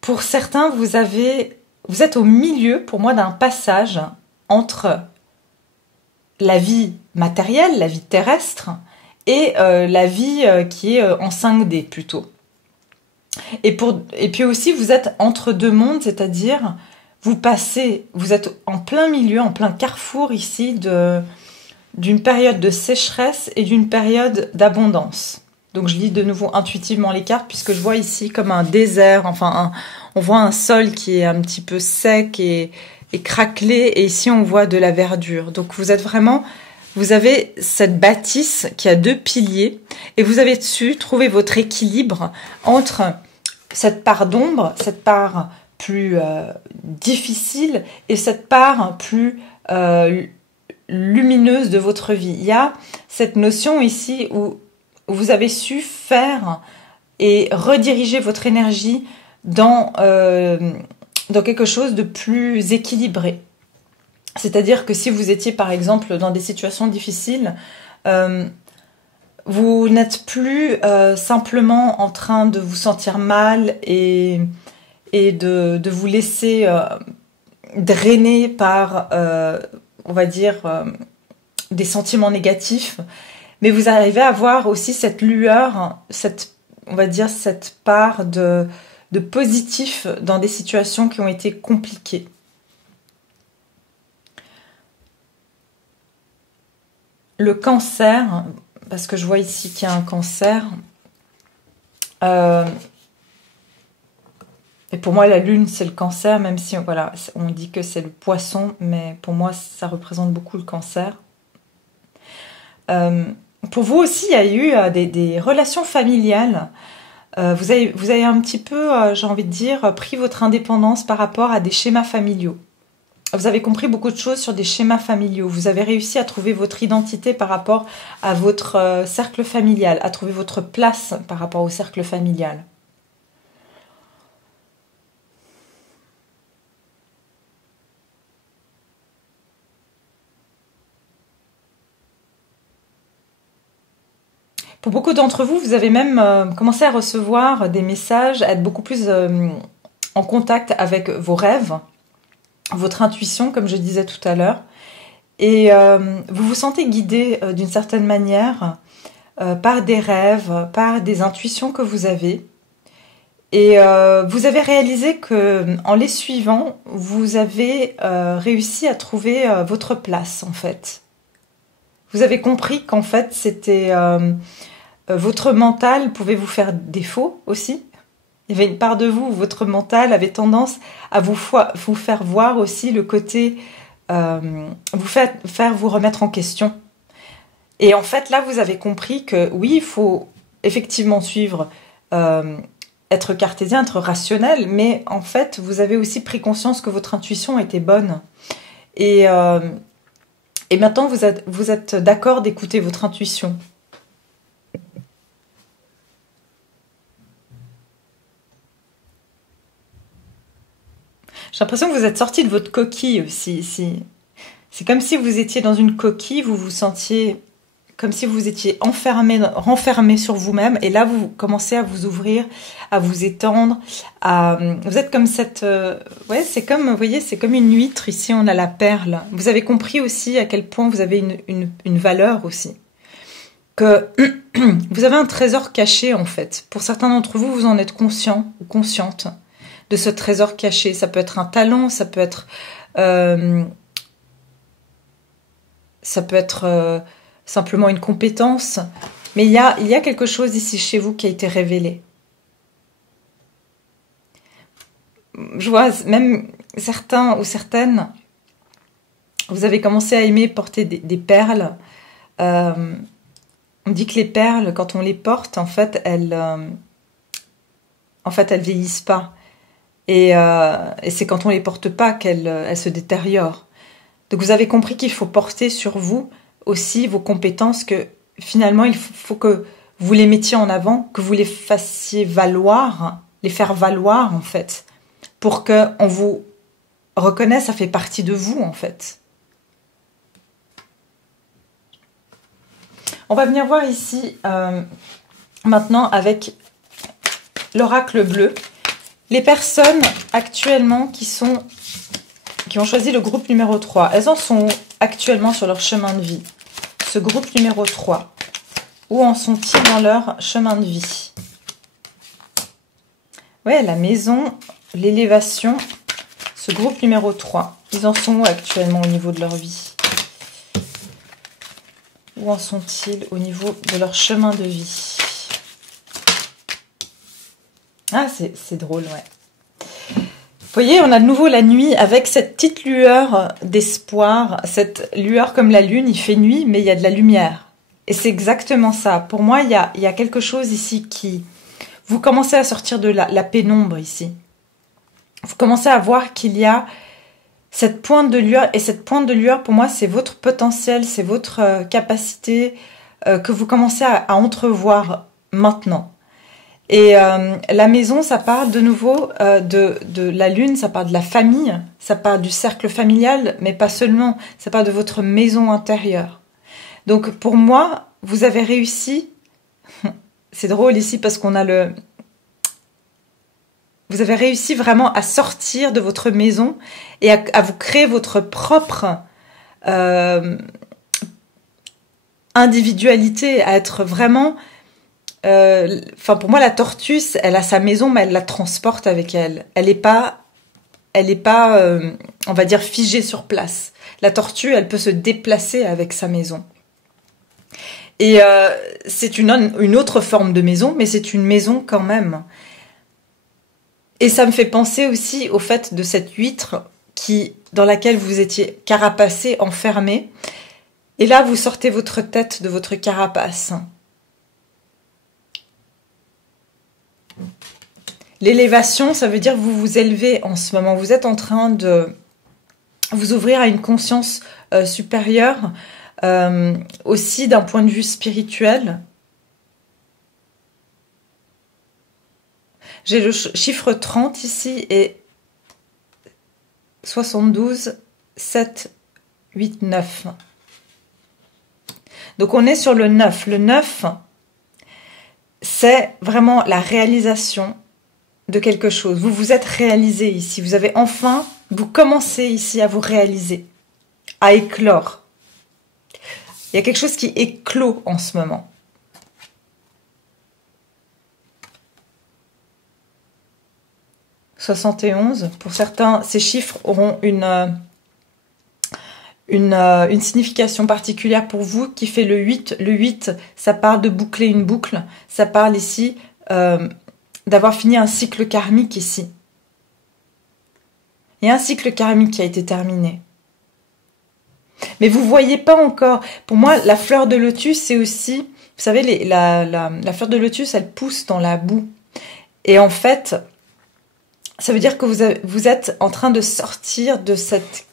pour certains, vous êtes au milieu, pour moi, d'un passage entre la vie matérielle, la vie terrestre, et la vie qui est en 5D plutôt. Et puis aussi, vous êtes entre deux mondes, c'est-à-dire vous êtes en plein milieu, en plein carrefour ici d'une période de sécheresse et d'une période d'abondance. Donc je lis de nouveau intuitivement les cartes puisque je vois ici comme un désert, on voit un sol qui est un petit peu sec et craquelé, et ici on voit de la verdure. Donc vous avez cette bâtisse qui a deux piliers, et vous avez su trouver votre équilibre entre cette part d'ombre, cette part plus difficile, et cette part plus lumineuse de votre vie. Il y a cette notion ici où vous avez su faire et rediriger votre énergie dans quelque chose de plus équilibré. C'est-à-dire que si vous étiez par exemple dans des situations difficiles, vous n'êtes plus simplement en train de vous sentir mal et de vous laisser drainer par, on va dire, des sentiments négatifs, mais vous arrivez à avoir aussi cette lueur, cette part de positif dans des situations qui ont été compliquées. Le cancer, parce que je vois ici qu'il y a un cancer, et pour moi la lune c'est le cancer, même si voilà, on dit que c'est le poisson, mais pour moi ça représente beaucoup le cancer. Pour vous aussi, il y a eu des relations familiales. Vous avez un petit peu, j'ai envie de dire, pris votre indépendance par rapport à des schémas familiaux. Vous avez compris beaucoup de choses sur des schémas familiaux. Vous avez réussi à trouver votre identité par rapport à votre cercle familial, à trouver votre place par rapport au cercle familial. Pour beaucoup d'entre vous, vous avez même commencé à recevoir des messages, à être beaucoup plus en contact avec vos rêves, votre intuition, comme je disais tout à l'heure. Et vous vous sentez guidé d'une certaine manière par des rêves, par des intuitions que vous avez. Et vous avez réalisé que en les suivant, vous avez réussi à trouver votre place, en fait. Vous avez compris qu'en fait, c'était... votre mental pouvait vous faire défaut aussi. Il y avait une part de vous où votre mental avait tendance à vous faire voir aussi le côté... vous faire vous remettre en question. Et en fait, là, vous avez compris que oui, il faut effectivement suivre... être cartésien, être rationnel, mais en fait, vous avez aussi pris conscience que votre intuition était bonne. Et maintenant, vous êtes d'accord d'écouter votre intuition. J'ai l'impression que vous êtes sorti de votre coquille aussi. C'est C'est comme si vous étiez dans une coquille, vous vous sentiez comme si vous étiez renfermé sur vous-même, et là vous commencez à vous ouvrir, à vous étendre, vous êtes comme ouais, c'est comme, vous voyez, c'est comme une huître, ici on a la perle. Vous avez compris aussi à quel point vous avez une valeur aussi. Que vous avez un trésor caché en fait. Pour certains d'entre vous, vous en êtes conscient ou consciente de ce trésor caché. Ça peut être un talent, ça peut être simplement une compétence, mais il y a quelque chose ici chez vous qui a été révélé. Je vois même certains ou certaines, vous avez commencé à aimer porter des perles. On dit que les perles, quand on les porte, en fait, elles vieillissent pas. Et c'est quand on les porte pas qu'elles se détériorent. Donc vous avez compris qu'il faut porter sur vous aussi vos compétences, que finalement il faut que vous les mettiez en avant, que vous les fassiez valoir, les faire valoir en fait, pour qu'on vous reconnaisse, ça fait partie de vous en fait. On va venir voir ici maintenant avec l'oracle bleu. Les personnes actuellement qui ont choisi le groupe numéro 3, elles en sont actuellement sur leur chemin de vie. Ce groupe numéro 3, où en sont-ils dans leur chemin de vie? Ouais, la maison, l'élévation, ce groupe numéro 3, ils en sont où actuellement au niveau de leur vie? Où en sont-ils au niveau de leur chemin de vie? Ah, c'est drôle, ouais. Vous voyez, on a de nouveau la nuit avec cette petite lueur d'espoir, cette lueur comme la lune, il fait nuit, mais il y a de la lumière. Et c'est exactement ça. Pour moi, il y a quelque chose ici qui... Vous commencez à sortir de la pénombre ici. Vous commencez à voir qu'il y a cette pointe de lueur. Et cette pointe de lueur, pour moi, c'est votre potentiel, c'est votre capacité que vous commencez à entrevoir maintenant. Et la maison, ça parle de nouveau de la lune, ça parle de la famille, ça parle du cercle familial, mais pas seulement, ça parle de votre maison intérieure. Donc pour moi, vous avez réussi, c'est drôle ici parce qu'on a vous avez réussi vraiment à sortir de votre maison et à vous créer votre propre individualité, à être vraiment... pour moi, la tortue, elle a sa maison, mais elle la transporte avec elle. Elle n'est pas, on va dire, figée sur place. La tortue, elle peut se déplacer avec sa maison. Et c'est une autre forme de maison, mais c'est une maison quand même. Et ça me fait penser aussi au fait de cette huître dans laquelle vous étiez carapacé, enfermé. Et là, vous sortez votre tête de votre carapace. L'élévation, ça veut dire que vous vous élevez en ce moment. Vous êtes en train de vous ouvrir à une conscience supérieure, aussi d'un point de vue spirituel. J'ai le chiffre 30 ici et 72, 7, 8, 9. Donc on est sur le 9. Le 9, c'est vraiment la réalisation de quelque chose. Vous vous êtes réalisé ici. Vous avez enfin, vous commencez ici à vous réaliser, à éclore. Il y a quelque chose qui éclot en ce moment. « 71 », pour certains, ces chiffres auront une signification particulière pour vous qui fait le 8. Le 8, ça parle de boucler une boucle. Ça parle ici d'avoir fini un cycle karmique ici. Il y a un cycle karmique qui a été terminé. Mais vous ne voyez pas encore. Pour moi, la fleur de lotus, c'est aussi... Vous savez, la fleur de lotus, elle pousse dans la boue. Et en fait, ça veut dire que vous êtes en train de sortir de cet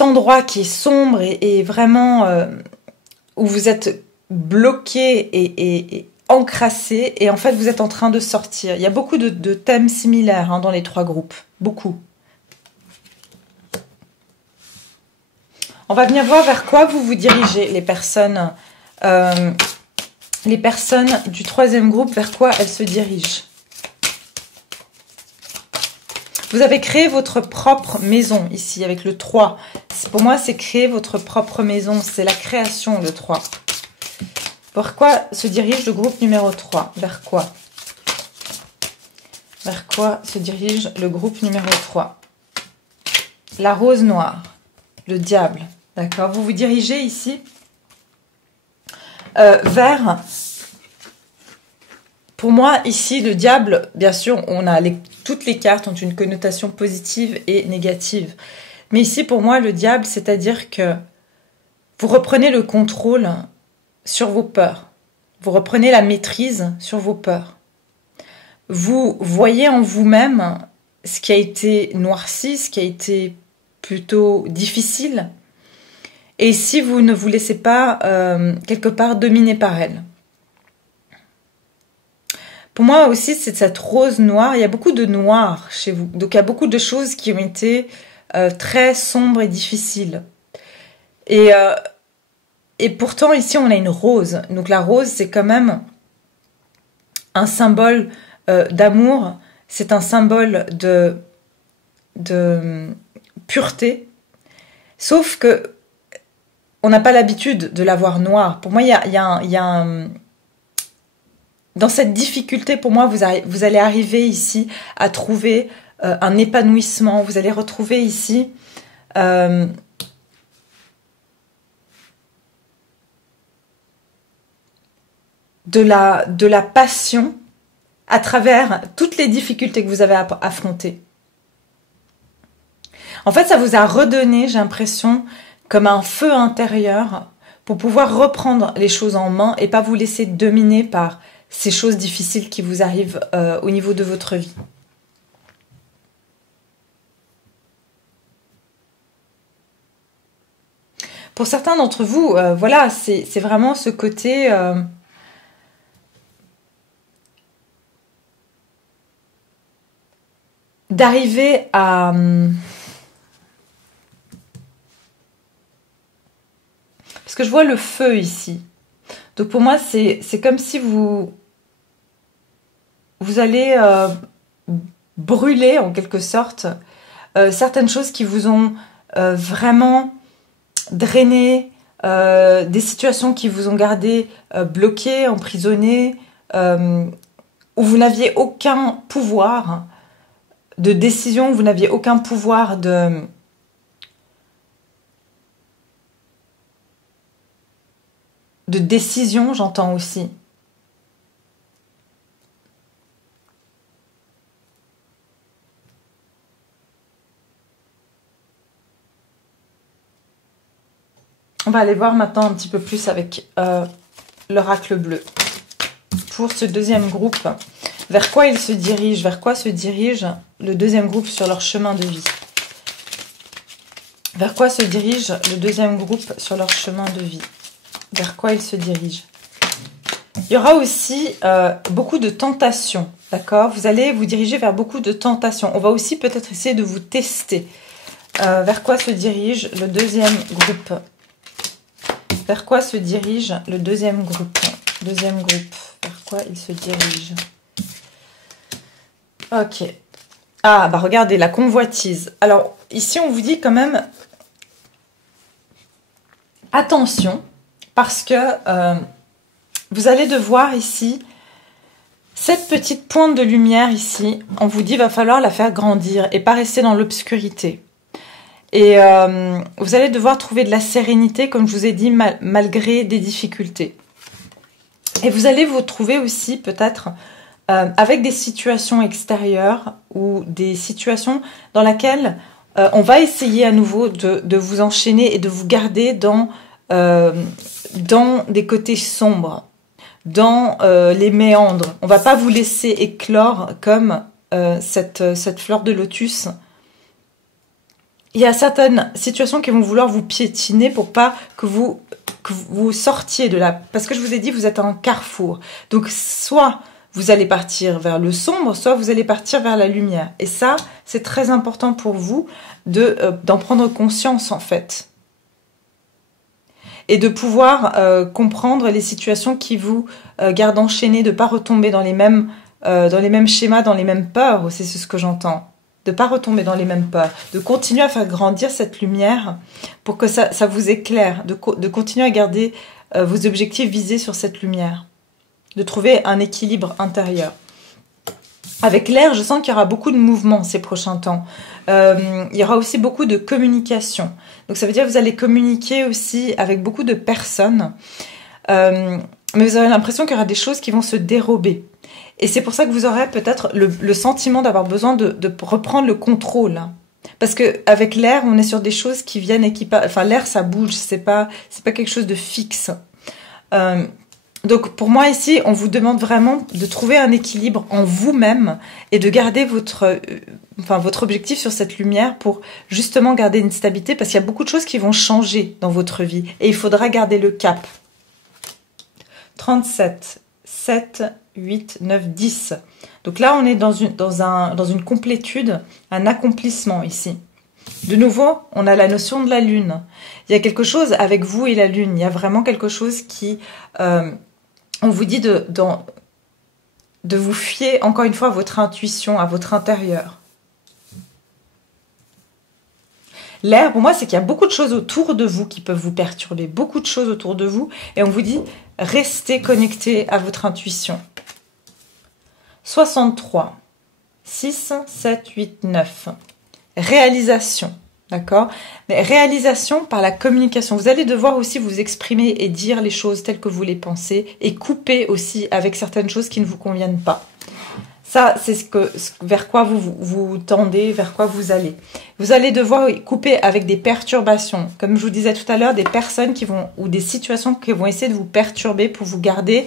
endroit qui est sombre et vraiment où vous êtes bloqué et encrassé. Et en fait, vous êtes en train de sortir. Il y a beaucoup de thèmes similaires dans les trois groupes. Beaucoup. On va venir voir vers quoi vous vous dirigez, les personnes du troisième groupe, vers quoi elles se dirigent. Vous avez créé votre propre maison ici avec le 3. Pour moi, c'est créer votre propre maison. C'est la création, le 3. Vers quoi se dirige le groupe numéro 3? Vers quoi? Vers quoi se dirige le groupe numéro 3? La rose noire, le diable. D'accord? Vous vous dirigez ici vers... Pour moi, ici, le diable, bien sûr, toutes les cartes ont une connotation positive et négative. Mais ici, pour moi, le diable, c'est-à-dire que vous reprenez le contrôle sur vos peurs. Vous reprenez la maîtrise sur vos peurs. Vous voyez en vous-même ce qui a été noirci, ce qui a été plutôt difficile. Et si vous ne vous laissez pas, quelque part, dominer par elle. Pour moi aussi, c'est cette rose noire. Il y a beaucoup de noir chez vous. Donc, il y a beaucoup de choses qui ont été très sombres et difficiles. Et pourtant, ici, on a une rose. Donc, la rose, c'est quand même un symbole d'amour. C'est un symbole de pureté. Sauf que on n'a pas l'habitude de la voir noire. Pour moi, il y a un... Dans cette difficulté, pour moi, vous allez arriver ici à trouver un épanouissement. Vous allez retrouver ici de la passion à travers toutes les difficultés que vous avez affrontées. En fait, ça vous a redonné, j'ai l'impression, comme un feu intérieur pour pouvoir reprendre les choses en main et pas vous laisser dominer par ces choses difficiles qui vous arrivent au niveau de votre vie. Pour certains d'entre vous, voilà, c'est vraiment ce côté d'arriver à... Parce que je vois le feu ici. Donc pour moi, c'est comme si vous allez brûler en quelque sorte certaines choses qui vous ont vraiment drainé, des situations qui vous ont gardé bloqué, emprisonné, où vous n'aviez aucun pouvoir de décision, vous n'aviez aucun pouvoir de décision, j'entends aussi. On va aller voir maintenant un petit peu plus avec l'oracle bleu. Pour ce deuxième groupe, vers quoi il se dirige? Vers quoi se dirige le deuxième groupe sur leur chemin de vie? Vers quoi se dirige le deuxième groupe sur leur chemin de vie? Vers quoi il se dirige? Il y aura aussi beaucoup de tentations, d'accord? Vous allez vous diriger vers beaucoup de tentations. On va aussi peut-être essayer de vous tester. Vers quoi se dirige le deuxième groupe? Vers quoi se dirige le deuxième groupe? Deuxième groupe, vers quoi il se dirige? Ok. Ah, bah regardez, la convoitise. Alors, ici, on vous dit quand même... Attention, parce que vous allez devoir ici... Cette petite pointe de lumière ici, on vous dit va falloir la faire grandir et pas rester dans l'obscurité. Et vous allez devoir trouver de la sérénité, comme je vous ai dit, malgré des difficultés. Et vous allez vous trouver aussi peut-être avec des situations extérieures ou des situations dans lesquelles on va essayer à nouveau de vous enchaîner et de vous garder dans des côtés sombres, dans les méandres. On ne va pas vous laisser éclore comme cette fleur de lotus. Il y a certaines situations qui vont vouloir vous piétiner pour pas que vous sortiez de là. Parce que je vous ai dit, vous êtes à un carrefour. Donc, soit vous allez partir vers le sombre, soit vous allez partir vers la lumière. Et ça, c'est très important pour vous d'en prendre conscience, en fait. et de pouvoir comprendre les situations qui vous gardent enchaînés, de ne pas retomber dans les mêmes schémas, dans les mêmes peurs aussi, c'est ce que j'entends. De ne pas retomber dans les mêmes peurs, de continuer à faire grandir cette lumière pour que ça vous éclaire, de continuer à garder vos objectifs visés sur cette lumière, de trouver un équilibre intérieur. Avec l'air, je sens qu'il y aura beaucoup de mouvements ces prochains temps. Il y aura aussi beaucoup de communication. Donc ça veut dire que vous allez communiquer aussi avec beaucoup de personnes, mais vous aurez l'impression qu'il y aura des choses qui vont se dérober. Et c'est pour ça que vous aurez peut-être le sentiment d'avoir besoin de reprendre le contrôle. Parce qu'avec l'air, on est sur des choses qui viennent et qui partent. Enfin, l'air, ça bouge, c'est pas quelque chose de fixe. Donc, pour moi, ici, on vous demande vraiment de trouver un équilibre en vous-même et de garder votre objectif sur cette lumière pour justement garder une stabilité, parce qu'il y a beaucoup de choses qui vont changer dans votre vie. Et il faudra garder le cap. 37, 7... 8, 9, 10. Donc là, on est dans une complétude, un accomplissement ici. De nouveau, on a la notion de la lune. Il y a quelque chose avec vous et la lune. Il y a vraiment quelque chose qui... on vous dit de vous fier, encore une fois, à votre intuition, à votre intérieur. L'air, pour moi, c'est qu'il y a beaucoup de choses autour de vous qui peuvent vous perturber. Beaucoup de choses autour de vous. Et on vous dit, restez connectés à votre intuition. 63, 6, 7, 8, 9. Réalisation, d'accord? Mais réalisation par la communication. Vous allez devoir aussi vous exprimer et dire les choses telles que vous les pensez et couper aussi avec certaines choses qui ne vous conviennent pas. Ça, c'est vers quoi vous tendez, vers quoi vous allez. Vous allez devoir couper avec des perturbations. Comme je vous disais tout à l'heure, des personnes ou des situations qui vont essayer de vous perturber pour vous garder...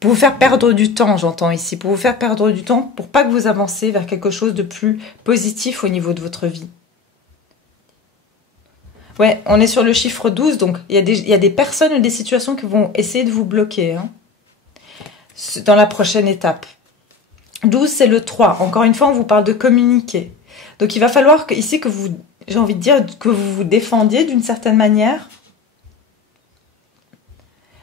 Pour vous faire perdre du temps, j'entends ici. Pour vous faire perdre du temps, pour pas que vous avancez vers quelque chose de plus positif au niveau de votre vie. Ouais, on est sur le chiffre 12, donc il y a des personnes ou des situations qui vont essayer de vous bloquer dans la prochaine étape. 12, c'est le 3. Encore une fois, on vous parle de communiquer. Donc il va falloir ici j'ai envie de dire, que vous vous défendiez d'une certaine manière,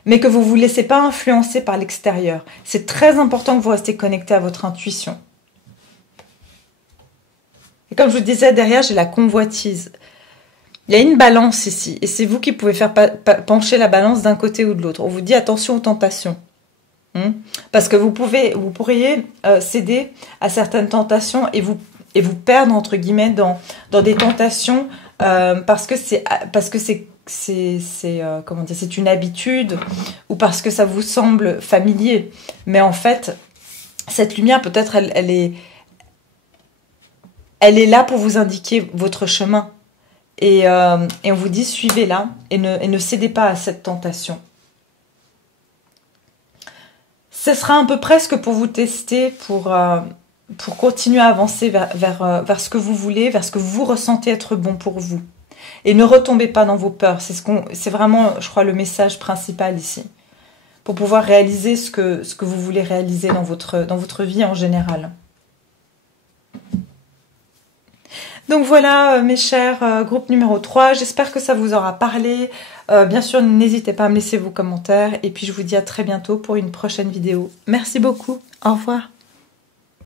mais que vous ne vous laissez pas influencer par l'extérieur. C'est très important que vous restez connecté à votre intuition. Et comme je vous disais, derrière, j'ai la convoitise. Il y a une balance ici, et c'est vous qui pouvez faire pencher la balance d'un côté ou de l'autre. On vous dit attention aux tentations. Parce que vous pourriez céder à certaines tentations et vous perdre, entre guillemets, dans des tentations parce que c'est comment dire, c'est une habitude ou parce que ça vous semble familier. Mais en fait, cette lumière, peut-être, elle est là pour vous indiquer votre chemin. Et on vous dit, suivez-la et ne cédez pas à cette tentation. Ce sera un peu presque pour vous tester, pour continuer à avancer vers ce que vous voulez, vers ce que vous ressentez être bon pour vous. Et ne retombez pas dans vos peurs. C'est vraiment, je crois, le message principal ici. Pour pouvoir réaliser ce que vous voulez réaliser dans votre vie en général. Donc voilà, mes chers, groupe numéro 3. J'espère que ça vous aura parlé. Bien sûr, n'hésitez pas à me laisser vos commentaires. Et puis, je vous dis à très bientôt pour une prochaine vidéo. Merci beaucoup. Au revoir.